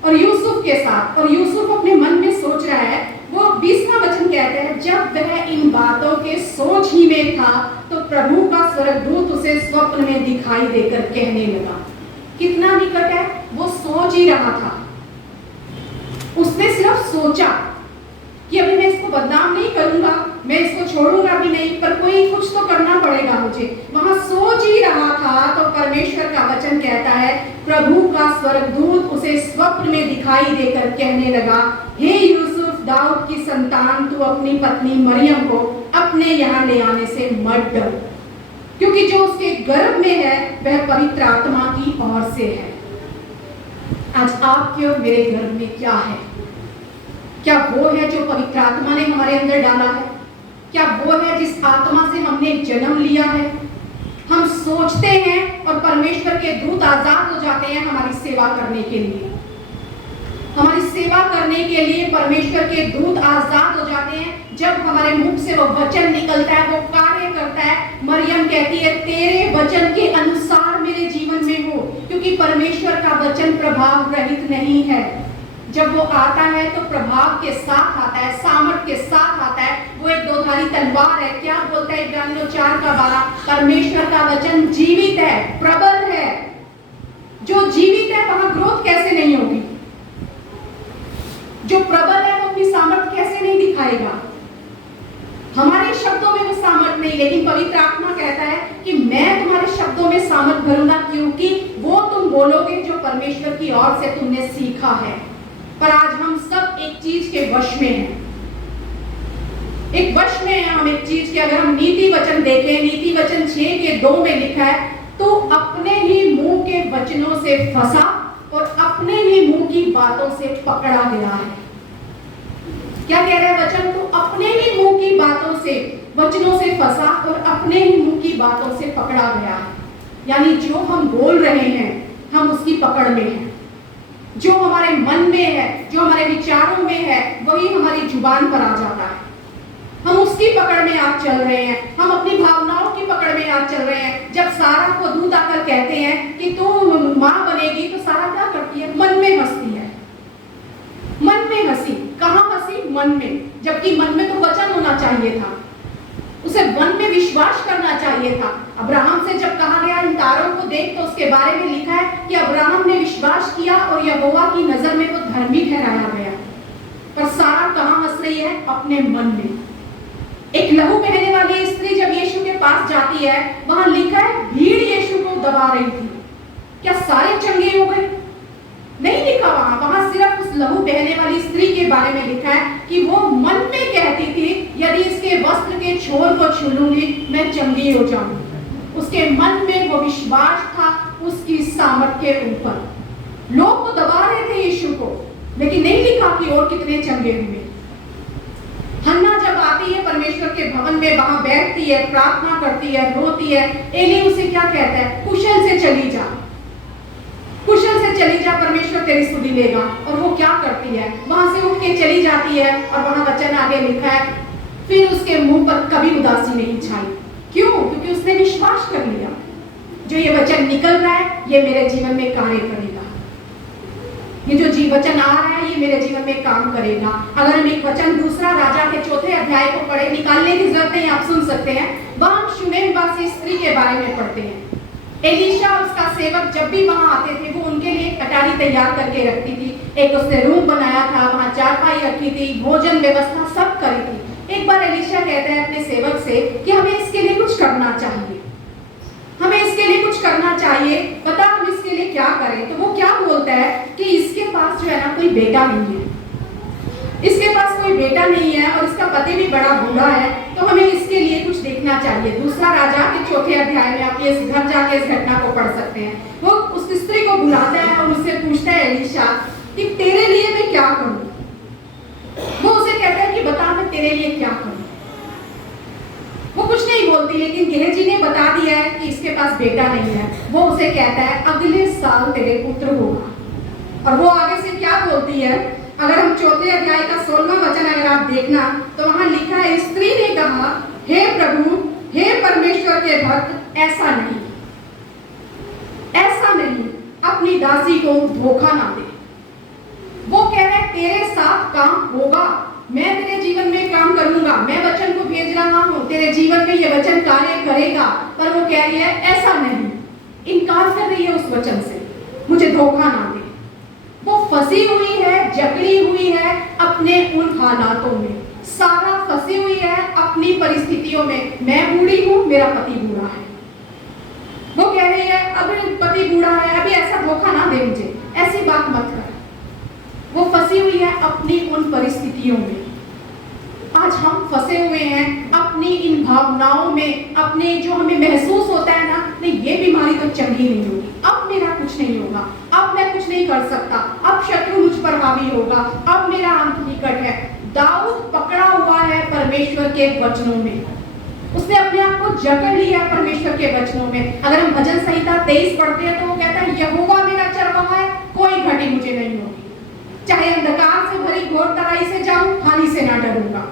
और यूसुफ के साथ, और यूसुफ अपने मन में सोच रहा है, वो 20वां वचन कहते हैं जब वह इन बातों के सोच ही में था तो प्रभु का स्वर्गदूत उसे स्वप्न में दिखाई देकर कहने लगा। कितना निकट है? वो सोच ही रहा था, उसने सिर्फ सोचा कि अभी मैं इसको बदनाम नहीं करूंगा, मैं इसको छोड़ूंगा भी नहीं, पर कोई कुछ तो करना पड़ेगा मुझे। वहां सोच ही रहा था तो परमेश्वर का वचन कहता है प्रभु का स्वर्गदूत उसे स्वप्न में दिखाई देकर कहने लगा, हे यूसुफ दाऊद की संतान, तू अपनी पत्नी मरियम को अपने यहाँ ले आने से मत डर, क्योंकि जो उसके गर्भ में है वह पवित्र आत्मा की ओर से है। आज आपके और मेरे गर्भ में क्या है? क्या वो है जो पवित्र आत्मा ने हमारे अंदर डाला है? क्या वो है जिस आत्मा से हमने जन्म लिया है? हम सोचते हैं और परमेश्वर के दूत आजाद हो जाते हैं हमारी सेवा करने के लिए। हमारी सेवा करने के लिए परमेश्वर के दूत आजाद हो जाते हैं जब हमारे मुख से वो वचन निकलता है, वो कार्य करता है। मरियम कहती है तेरे वचन के अनुसार मेरे जीवन में हो, क्योंकि परमेश्वर का वचन प्रभाव रहित नहीं है। जब वो आता है तो प्रभाव के साथ आता है, सामर्थ के साथ आता है। वो एक दोधारी तलवार है। क्या बोलता है इब्रानियों 4:12? परमेश्वर का वचन जीवित है, प्रबल है। जो जीवित है वहां ग्रोथ कैसे नहीं होगी? जो प्रबल है वो अपनी सामर्थ कैसे नहीं दिखाएगा? हमारे शब्दों में वो सामर्थ नहीं, लेकिन पवित्र आत्मा कहता है कि मैं तुम्हारे शब्दों में सामर्थ भरूंगा, क्योंकि वो तुम बोलोगे जो परमेश्वर की ओर से तुमने सीखा है। पर आज हम सब एक चीज के वश में हैं, एक वश में हैं हम एक चीज के। अगर हम नीति वचन देखें, नीति वचन 6:2 में लिखा है, तो अपने ही मुंह के वचनों से फंसा और अपने ही मुंह की बातों से पकड़ा गया है। क्या कह रहा है वचन? तो अपने ही मुंह की बातों से, वचनों से फंसा और अपने ही मुंह की बातों से पकड़ा गया है। यानी जो हम बोल रहे हैं हम उसकी पकड़ में हैं। जो हमारे मन में है, जो हमारे विचारों में है, वही हमारी जुबान पर आ जाता है। हम उसकी पकड़ में आज चल रहे हैं, हम अपनी भावनाओं की पकड़ में आज चल रहे हैं। जब सारा को दूत आकर कहते हैं कि तू मां बनेगी, तो सारा क्या करती है? मन में हंसती है। मन में हंसी, कहां हंसी? मन में। जबकि मन में तो वचन होना चाहिए था, उसे मन में विश्वास करना चाहिए था। अब्राहम से जब कहा गया इन तारों को देख, तो उसके बारे में लिखा है कि अब्राहम ने विश्वास किया और यहोवा की नजर में वो धर्मी ठहराया गया। पर सारा कहां हंस रही है? अपने मन में। एक लहू बहने वाली स्त्री जब यीशु के पास जाती है, वहां लिखा है भीड़ यीशु को दबा रही थी। क्या सारे चंगे हो गए? नहीं लिखा वहां सिर्फ उस लहू बहने वाली स्त्री के बारे में लिखा है कि वो मन में कहती थी यदि इसके वस्त्र के छोर को छू लूंगी मैं चंगी हो जाऊंगी। उसके मन में वो विश्वास था उसकी सामर्थ के ऊपर। लोग तो दबा रहे थे यीशु को, लेकिन नहीं लिखा कि और कितने चंगे हुए। हन्ना जब आती है परमेश्वर के भवन में, वहां बैठती है, प्रार्थना करती है, रोती है। एली उसे क्या कहता है? कुशल से चली जा, कुशल से चली जा, परमेश्वर तेरी स्तुति लेगा। और वो क्या करती है? वहां से उठ के चली जाती है। और वहां वचन आगे लिखा है फिर उसके मुंह पर कभी उदासी नहीं छाई। क्यों? क्योंकि उसने विश्वास कर लिया जो ये वचन निकल रहा है ये मेरे जीवन में कार्य करेगा, ये जो वचन आ रहा है ये मेरे जीवन में काम करेगा। अगर हम एक वचन दूसरा राजा के 4 अध्याय को पढ़े, निकालने की जरूरत नहीं, आप सुन सकते हैं। वह हम शूनेमवासी स्त्री के बारे में पढ़ते हैं। एलीशा और उसका सेवक जब भी वहां आते थे, वो उनके लिए कटारी तैयार करके रखती थी। एक उसने रूम बनाया था, वहां चारपाई रखी थी, भोजन व्यवस्था सब करी थी। एक बार एलीशा कहता है अपने सेवक से कि हमें इसके लिए कुछ करना चाहिए, हमें इसके लिए कुछ करना चाहिए, बता हम इसके लिए क्या करें। तो वो क्या बोलता है कि इसके पास जो है ना कोई बेटा नहीं है, इसके पास कोई बेटा नहीं है और इसका पति भी बड़ा बूढ़ा है, तो हमें इसके लिए कुछ देखना चाहिए। दूसरा राजा के 4थे अध्याय में आप ये घर जाके इस घटना को पढ़ सकते हैं। वो उस स्त्री को बुलाता है और उससे पूछता है एलीशा कि तेरे लिए मैं क्या करूं। वो उसे कहता है कि बता मैं तेरे लिए क्या करूं। वो कुछ नहीं बोलती, लेकिन गेहजी ने बता दिया है कि इसके पास बेटा नहीं है। वो उसे कहता है अगले साल तेरे पुत्र होगा। और वो आगे से क्या बोलती है, अगर हम 4थे अध्याय का 16वां वचन अगर आप देखना तो वहां लिखा है, स्त्री ने कहा हे प्रभु, हे परमेश्वर के भक्त, ऐसा नहीं, ऐसा नहीं, अपनी दासी को धोखा ना दे। वो कह रहे तेरे साथ काम होगा, मैं तेरे जीवन में काम करूंगा, मैं वचन को भेज रहा हूं, तेरे जीवन में ये वचन कार्य करेगा। पर वो कह रही है ऐसा नहीं, इनकार कर रही है उस वचन से, मुझे धोखा ना दे। वो फंसी हुई है, जकड़ी हुई है अपने उन हालातों में, सारा फंसी हुई है अपनी परिस्थितियों में। मैं बूढ़ी हूं, मेरा पति बूढ़ा है। वो कह रही है अभी पति बूढ़ा है, अभी ऐसा धोखा ना दे मुझे, ऐसी बात मत कर। वो फंसी हुई है अपनी उन परिस्थितियों में। आज हम फंसे हुए हैं अपनी इन भावनाओं में, अपने जो हमें महसूस होता है ना, नहीं ये बीमारी तो चंगी नहीं होगी, अब मेरा कुछ नहीं होगा, अब मैं कुछ नहीं कर सकता, अब शत्रु मुझ पर हावी होगा, अब मेरा अंत निकट है। दाऊद पकड़ा हुआ है परमेश्वर के वचनों में, उसने अपने आप को जकड़ लिया है परमेश्वर के वचनों में। अगर हम भजन संहिता 23 पढ़ते हैं तो वो कहता है यहोवा मेरा चरवाहा है, कोई घटी मुझे नहीं होगी। चाहे अंधकार से भरी घोर तराई से जाऊं, हानि से ना डरूंगा।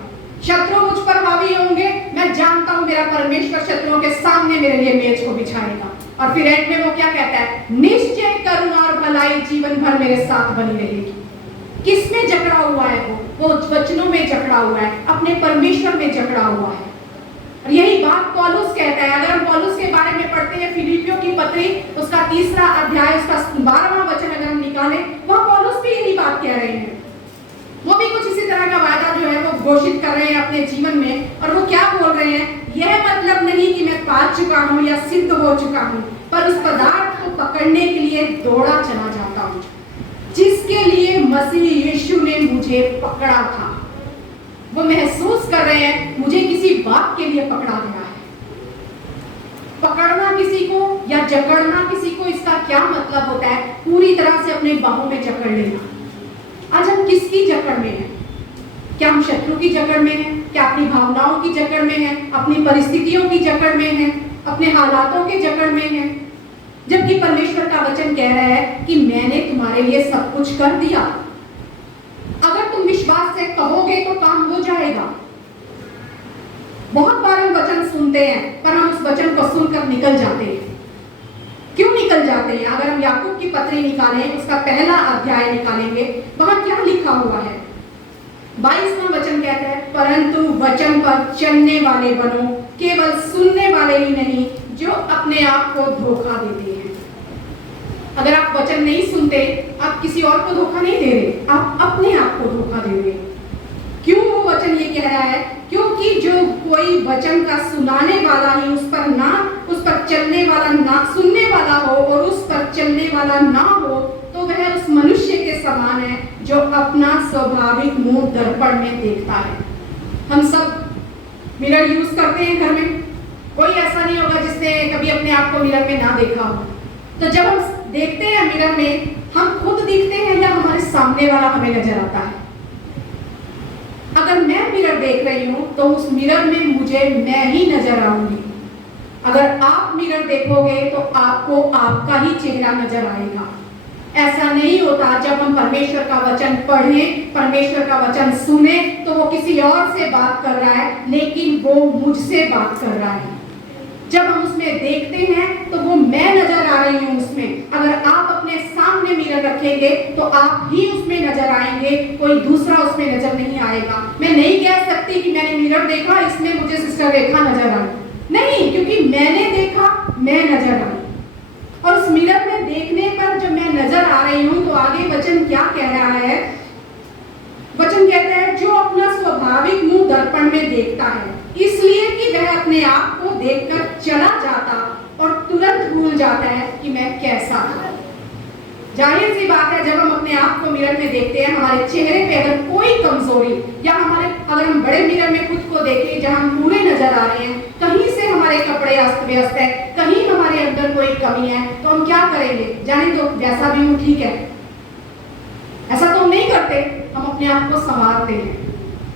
शत्रु मुझ पर हावी होंगे, मैं जानता हूं मेरा परमेश्वर शत्रुओं के सामने मेरे लिए मेज को बिछाएगा। और फिर एंड में वो क्या कहता है, निश्चय करुणा और भलाई जीवन भर मेरे साथ बनी रहेगी। किसमें जकड़ा हुआ है वो वचनों में जकड़ा हुआ है, अपने परमेश्वर में जकड़ा हुआ है। और यही बात पौलुस कहता है। अगर हम पौलुस के बारे में पढ़ते हैं फिलिपियों की पत्री, उसका 3रा अध्याय, उसका 12वां वचन अगर हम निकालें, वह पौलुस भी यही बात कह रहे हैं। वो भी कुछ इसी तरह का वादा जो है वो घोषित कर रहे हैं अपने जीवन में। और वो क्या बोल रहे हैं, यह मतलब नहीं कि मैं पा चुका हूं या सिद्ध हो चुका हूं, पर उस पदार्थ को पकड़ने के लिए दौड़ा चला जाता हूं जिसके लिए मसीह यीशु ने मुझे पकड़ा था। वो महसूस कर रहे हैं मुझे किसी बात के लिए पकड़ा गया है। पकड़ना किसी को या जकड़ना किसी को, इसका क्या मतलब होता है, पूरी तरह से अपने बाहों में जकड़ लेना। आज हम किसकी जकड़ में हैं? क्या हम शत्रु की जकड़ में हैं? क्या अपनी भावनाओं की जकड़ में हैं? अपनी परिस्थितियों की जकड़ में हैं? अपने हालातों के जकड़ में हैं? जबकि परमेश्वर का वचन कह रहा है कि मैंने तुम्हारे लिए सब कुछ कर दिया। अगर तुम विश्वास से कहोगे तो काम हो जाएगा। बहुत बार हम वचन सुनते हैं पर हम उस वचन को सुनकर निकल जाते हैं। क्यों निकल जाते हैं? अगर हम याकूब की पत्री निकालें, उसका 1 अध्याय निकालेंगे, वहां क्या लिखा हुआ है? 22वां वचन कहता है, परंतु वचन पर चलने वाले बनो, केवल सुनने वाले ही नहीं जो अपने आप को धोखा देते हैं। अगर आप वचन नहीं सुनते, आप किसी और को धोखा नहीं दे रहे, आप अपने आप को धोखा दे रहे। क्यों वो वचन ये कह रहा है? क्योंकि जो कोई वचन का सुनाने वाला ही उस पर चलने वाला ना, सुनने वाला हो और उस पर चलने वाला ना हो, तो वह उस मनुष्य के समान है जो अपना स्वाभाविक मुंह दर्पण में देखता है। हम सब मिरर यूज करते हैं घर में, कोई ऐसा नहीं होगा जिसने कभी अपने आप को मिरर में ना देखा हो। तो जब हम देखते हैं मिरर में, हम खुद दिखते हैं या हमारे सामने वाला हमें नजर आता है? अगर मैं मिरर देख रही हूं तो उस मिरर में मुझे मैं ही नजर आऊंगी। अगर आप मिरर देखोगे तो आपको आपका ही चेहरा नजर आएगा। ऐसा नहीं होता जब हम परमेश्वर का वचन पढ़ें, परमेश्वर का वचन सुने, तो वो किसी और से बात कर रहा है, लेकिन वो मुझसे बात कर रहा है। जब हम उसमें देखते हैं तो वो मैं नजर आ रही हूं उसमें। अगर आप अपने सामने मिरर रखेंगे तो आप ही उसमें नजर आएंगे, कोई दूसरा उसमें नजर नहीं आएगा। मैं नहीं कह सकती कि मैंने मिरर देखा रेखा नजर आई, नहीं, क्योंकि मैंने देखा, मैं नजर आई। और उस मिरर में देखने पर जब मैं नजर आ रही हूं तो आगे वचन क्या कह रहा है? वचन कहता है जो अपना स्वाभाविक मुंह दर्पण में देखता है, इसलिए कि वह अपने आप को देखकर चला जाता और तुरंत भूल जाता है कि मैं कैसा था। जाहिर सी बात है, जब हम अपने आप को मिरर में देखते हैं, हमारे चेहरे पे अगर कोई कमजोरी या अगर हम बड़े मिरर में खुद को देखें जहां हम पूरे नजर आ रहे हैं, कहीं से हमारे कपड़े अस्त व्यस्त है, कहीं हमारे अंदर कोई कमी है, तो हम क्या करेंगे? जाने दो, जैसा भी हूं ठीक है। ऐसा तो हम नहीं करते, हम अपने आप को संवारते हैं,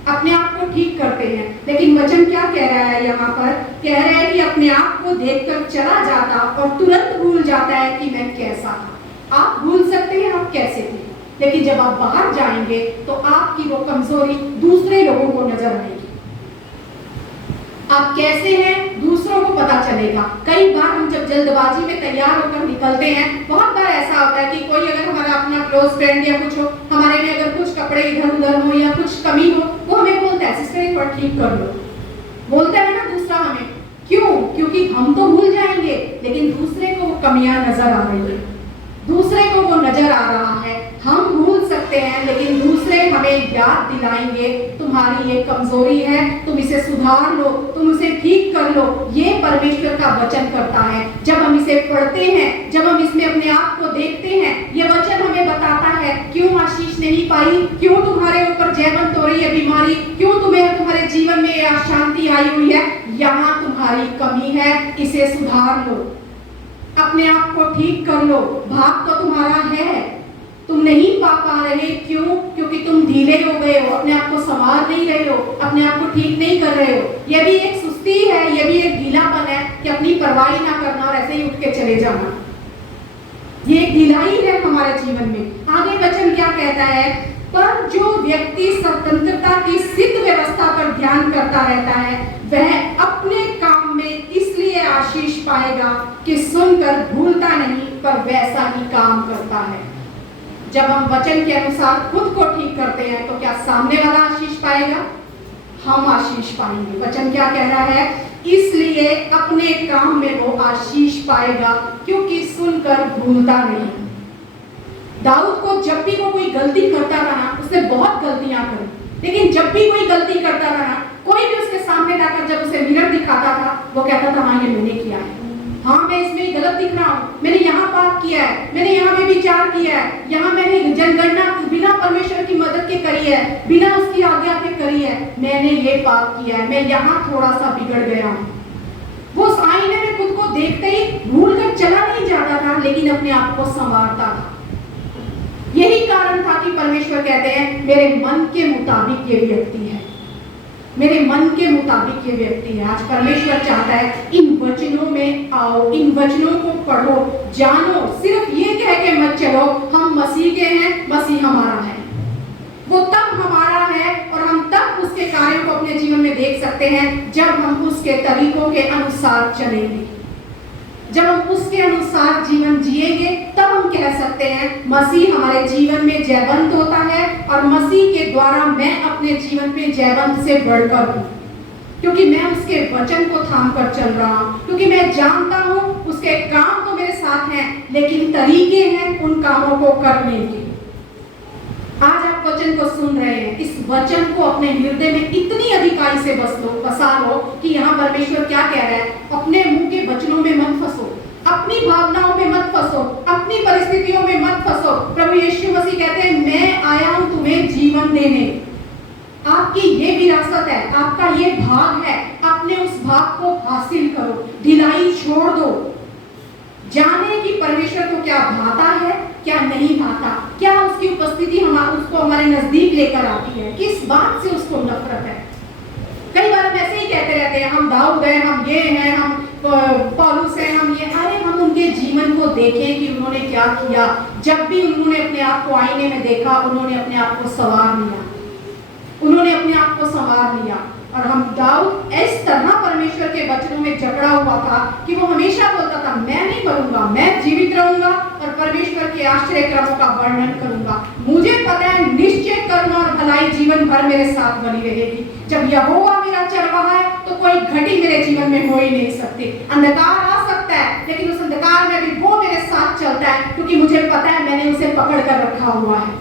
अपने आप को ठीक करते हैं। लेकिन वचन क्या कह रहा है यहाँ पर? कह रहा है कि अपने आप को देखकर चला जाता और तुरंत भूल जाता है कि मैं कैसा था। आप भूल सकते हैं आप कैसे थे, लेकिन जब आप बाहर जाएंगे तो आपकी वो कमजोरी दूसरे लोगों को नजर आएगी। आप कैसे हैं दूसरों को पता चलेगा। कई बार हम जब जल्दबाजी में तैयार होकर निकलते हैं, बहुत बार ऐसा होता है कि कोई अगर हमारा अपना क्लोज फ्रेंड या कुछ हो, हमारे में अगर कुछ कपड़े इधर उधर हो या कुछ कमी हो, वो हमें बोलता है सिस्टर एक बार ठीक कर लो, बोलता है ना दूसरा हमें। क्यों? क्योंकि हम तो भूल जाएंगे, लेकिन दूसरे को वो कमियां नजर आ रही है, दूसरे को वो नजर आ रहा है। हम भूल सकते हैं, लेकिन दूसरे हमें याद दिलाएंगे तुम्हारी ये कमजोरी है, तुम इसे सुधार लो, तुम इसे ठीक कर लो। ये परमेश्वर का वचन करता है। जब हम इसे पढ़ते हैं, जब हम इसमें अपने आप को देखते हैं, ये वचन हमें बताता है क्यों आशीष नहीं पाई, क्यों तुम्हारे ऊपर जयवंत हो रही है बीमारी, क्यों तुम्हारे जीवन में अशांति आई हुई है। यहाँ तुम्हारी कमी है, इसे सुधार लो, अपने आप को ठीक कर लो। भाग तो तुम्हारा है, तुम नहीं पा रहे। क्यों? क्योंकि तुम ढीले हो गए हो, अपने आप को संवार नहीं रहे हो, अपने आप को ठीक नहीं कर रहे हो। यह भी एक सुस्ती है, यह भी एक ढीलापन है कि अपनी परवाही ना करना और ऐसे ही उठ के चले जाना। ये एक ढिलाई है हमारे जीवन में। आगे वचन क्या कहता है? पर जो व्यक्ति स्वतंत्रता की सिद्ध व्यवस्था पर ध्यान करता रहता है, वह अपने काम में इसलिए आशीष पाएगा कि सुनकर भूलता नहीं, पर वैसा ही काम करता है। जब हम वचन के अनुसार खुद को ठीक करते हैं, तो क्या सामने वाला आशीष पाएगा? हम आशीष पाएंगे। वचन क्या कह रहा है? इसलिए अपने काम में वो आशीष पाएगा, क्योंकि सुनकर भूलता नहीं। दाऊद को जब भी वो कोई गलती करता था ना, उसने बहुत गलतियां करी, लेकिन जब भी कोई गलती करता था ना, कोई भी उसके सामने जाकर जब उसे मिरर दिखाता था, वो कहता था हाँ ये मैंने किया है, हाँ मैं इसमें गलत दिख रहा हूँ, मैंने यहाँ पाप किया है, मैंने यहाँ पे विचार किया है, यहाँ मैंने जनगणना बिना परमेश्वर की मदद के करी है, बिना उसकी आज्ञा के करी है, मैंने ये पाप किया है, मैं यहाँ थोड़ा सा बिगड़ गया हूँ। वो उस आईने में खुद को देखते ही भूल कर चला नहीं जाता था, लेकिन अपने आप को संवारता था। यही कारण था कि परमेश्वर कहते हैं मेरे मन के मुताबिक ये व्यक्ति है, मेरे मन के मुताबिक ये व्यक्ति है। आज परमेश्वर चाहता है इन वचनों में आओ, इन वचनों को पढ़ो, जानो। सिर्फ ये कह के मत चलो हम मसीह के हैं, मसीह हमारा है। वो तब हमारा है और हम तब उसके कार्यों को अपने जीवन में देख सकते हैं जब हम उसके तरीकों के अनुसार चलेंगे, जब हम उसके अनुसार जीवन जिएंगे, तब हम कह सकते हैं मसीह हमारे जीवन में जयवंत होता है और मसीह के द्वारा मैं अपने जीवन में जयवंत से बढ़कर हूँ, क्योंकि मैं उसके वचन को थाम कर चल रहा हूँ, क्योंकि मैं जानता हूँ उसके काम तो मेरे साथ हैं, लेकिन तरीके हैं उन कामों को करने के। आज आप वचन को सुन रहे हैं, इस वचन को अपने हृदय में इतनी अधिकाई से बसा लो कि यहाँ परमेश्वर क्या कह रहा है? अपने मुंह के वचनों में मत फंसो, अपनी भावनाओं में मत फंसो, अपनी परिस्थितियों में मत फंसो। प्रभु यीशु मसीह कहते हैं मैं आया हूं तुम्हें जीवन देने। आपकी ये विरासत है, आपका ये भाग है, अपने उस भाग को हासिल करो, ढिलाई छोड़ दो। जाने कि परमेश्वर को क्या भाता है, क्या नहीं भाता, क्या उसकी उपस्थिति उसको हमारे नजदीक लेकर आती है, किस बात से उसको नफरत है। कई बार हम ऐसे ही कहते रहते हैं हम दाऊद हैं, हम ये हैं, हम पौलुस हैं, हम ये। अरे हम उनके जीवन को देखें कि उन्होंने क्या किया। जब भी उन्होंने अपने आप को आईने में देखा, उन्होंने अपने आप को संवार लिया, उन्होंने अपने आप को संवार लिया। और हम दाऊद इस तरह परमेश्वर के वचनों में जकड़ा हुआ था कि वो हमेशा बोलता था, मैं नहीं मरूंगा, मैं जीवित रहूंगा और परमेश्वर के आश्चर्य कर्मों का वर्णन करूंगा। मुझे पता है निश्चय कर्म और भलाई जीवन भर मेरे साथ बनी रहेगी। जब यहोवा मेरा चरवाहा है तो कोई घटी मेरे जीवन में हो ही नहीं सकती। अंधकार आ सकता है लेकिन उस अंधकार में भी वो मेरे साथ चलता है, क्योंकि मुझे पता है मैंने उसे पकड़ कर रखा हुआ है।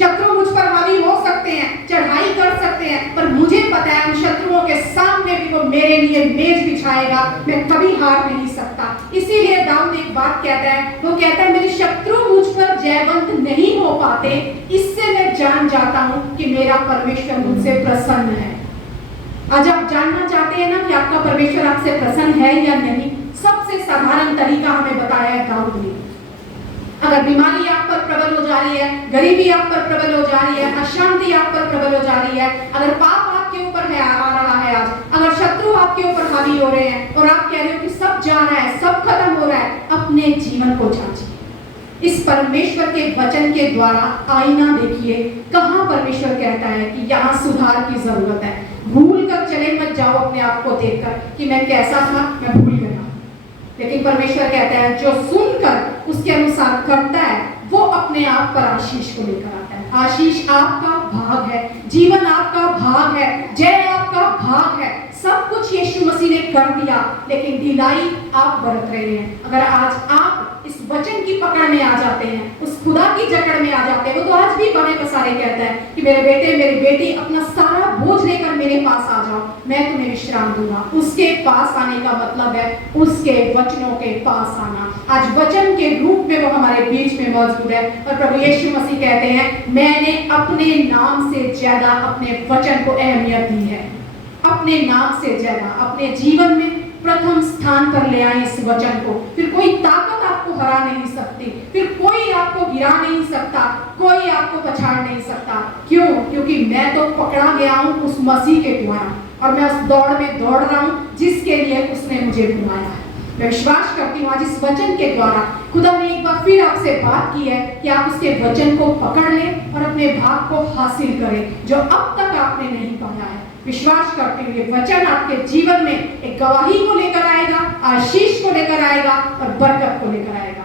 शत्रु मुझ पर हावी हो सकते हैं, चढ़ाई कर सकते हैं, पर मुझे पता है उन शत्रुओं के सामने भी वो मेरे लिए मेज बिछाएगा, मैं कभी हार नहीं सकता। इसीलिए दाऊद एक बात कहता है, वो कहता है मेरे शत्रु मुझ पर जयवंत नहीं हो पाते, इससे मैं जान जाता हूं कि मेरा परमेश्वर मुझसे प्रसन्न है। आज आप जानना चाहते हैं ना कि आपका परमेश्वर आपसे प्रसन्न है या नहीं? सबसे साधारण तरीका हमें बताया है दाऊद ने। अगर बीमारी आप पर प्रबल हो जा रही है, गरीबी आप पर प्रबल हो जा रही है, अशांति आप पर प्रबल हो जा रही है, अगर पाप आपके ऊपर है आ रहा है आज, अगर शत्रु आपके ऊपर हावी हो रहे हैं और आप कह रहे हो कि सब जा रहा है, सब खत्म हो रहा है, अपने जीवन को जांचिए। इस परमेश्वर के वचन के द्वारा आईना देखिए, कहां परमेश्वर कहता है कि यहाँ सुधार की जरूरत है। भूल कर चले मत जाओ अपने आप को देखकर कि मैं कैसा था, मैं भूल गया। लेकिन परमेश्वर कहता है जो सुनकर उसके अनुसार करता है वो अपने आप पर आशीष को लेकर आता है। आशीष आपका भाग है, जीवन आपका भाग है, जय आपका भाग है। सब कुछ यीशु मसीह ने कर दिया, लेकिन ढिलाई आप बरत रहे हैं। अगर आज आप इस वचन की पकड़ में आ जाते हैं, उस खुदा की जकड़ में आ जाते हैं, वो तो आज भी बड़े पसारे कहता है कि मेरे बेटे मेरी बेटी अपना सारा बोझ लेकर मेरे पास आ जाओ, मैं तुम्हें विश्राम दूंगा। उसके पास आने का मतलब है उसके वचनों के पास आना। आज वचन के रूप में वो हमारे बीच में मौजूद है और प्रभु यीशु मसीह कहते हैं मैंने अपने नाम से ज्यादा अपने वचन को अहमियत दी है। अपने नाम से ज्यादा अपने जीवन में प्रथम स्थान पर ले आए इस वचन को। फिर कोई ताकत आपको हरा नहीं सकती, फिर कोई आपको गिरा नहीं सकता, कोई आपको पछाड़ नहीं सकता। क्यों? क्योंकि मैं तो पकड़ा गया हूं उस मसीह के द्वारा और मैं उस दौड़ में दौड़ रहा हूं जिसके लिए उसने मुझे बुलाया है। मैं विश्वास करती हूँ आज इस वचन के द्वारा खुदा ने एक बार फिर आपसे बात की है कि आप उसके वचन को पकड़ लें और अपने भाग को हासिल करें जो अब तक आपने नहीं पाया है। विश्वास करते हुए वचन आपके जीवन में एक गवाही को लेकर आएगा, आशीष को लेकर आएगा और बरकत को लेकर आएगा।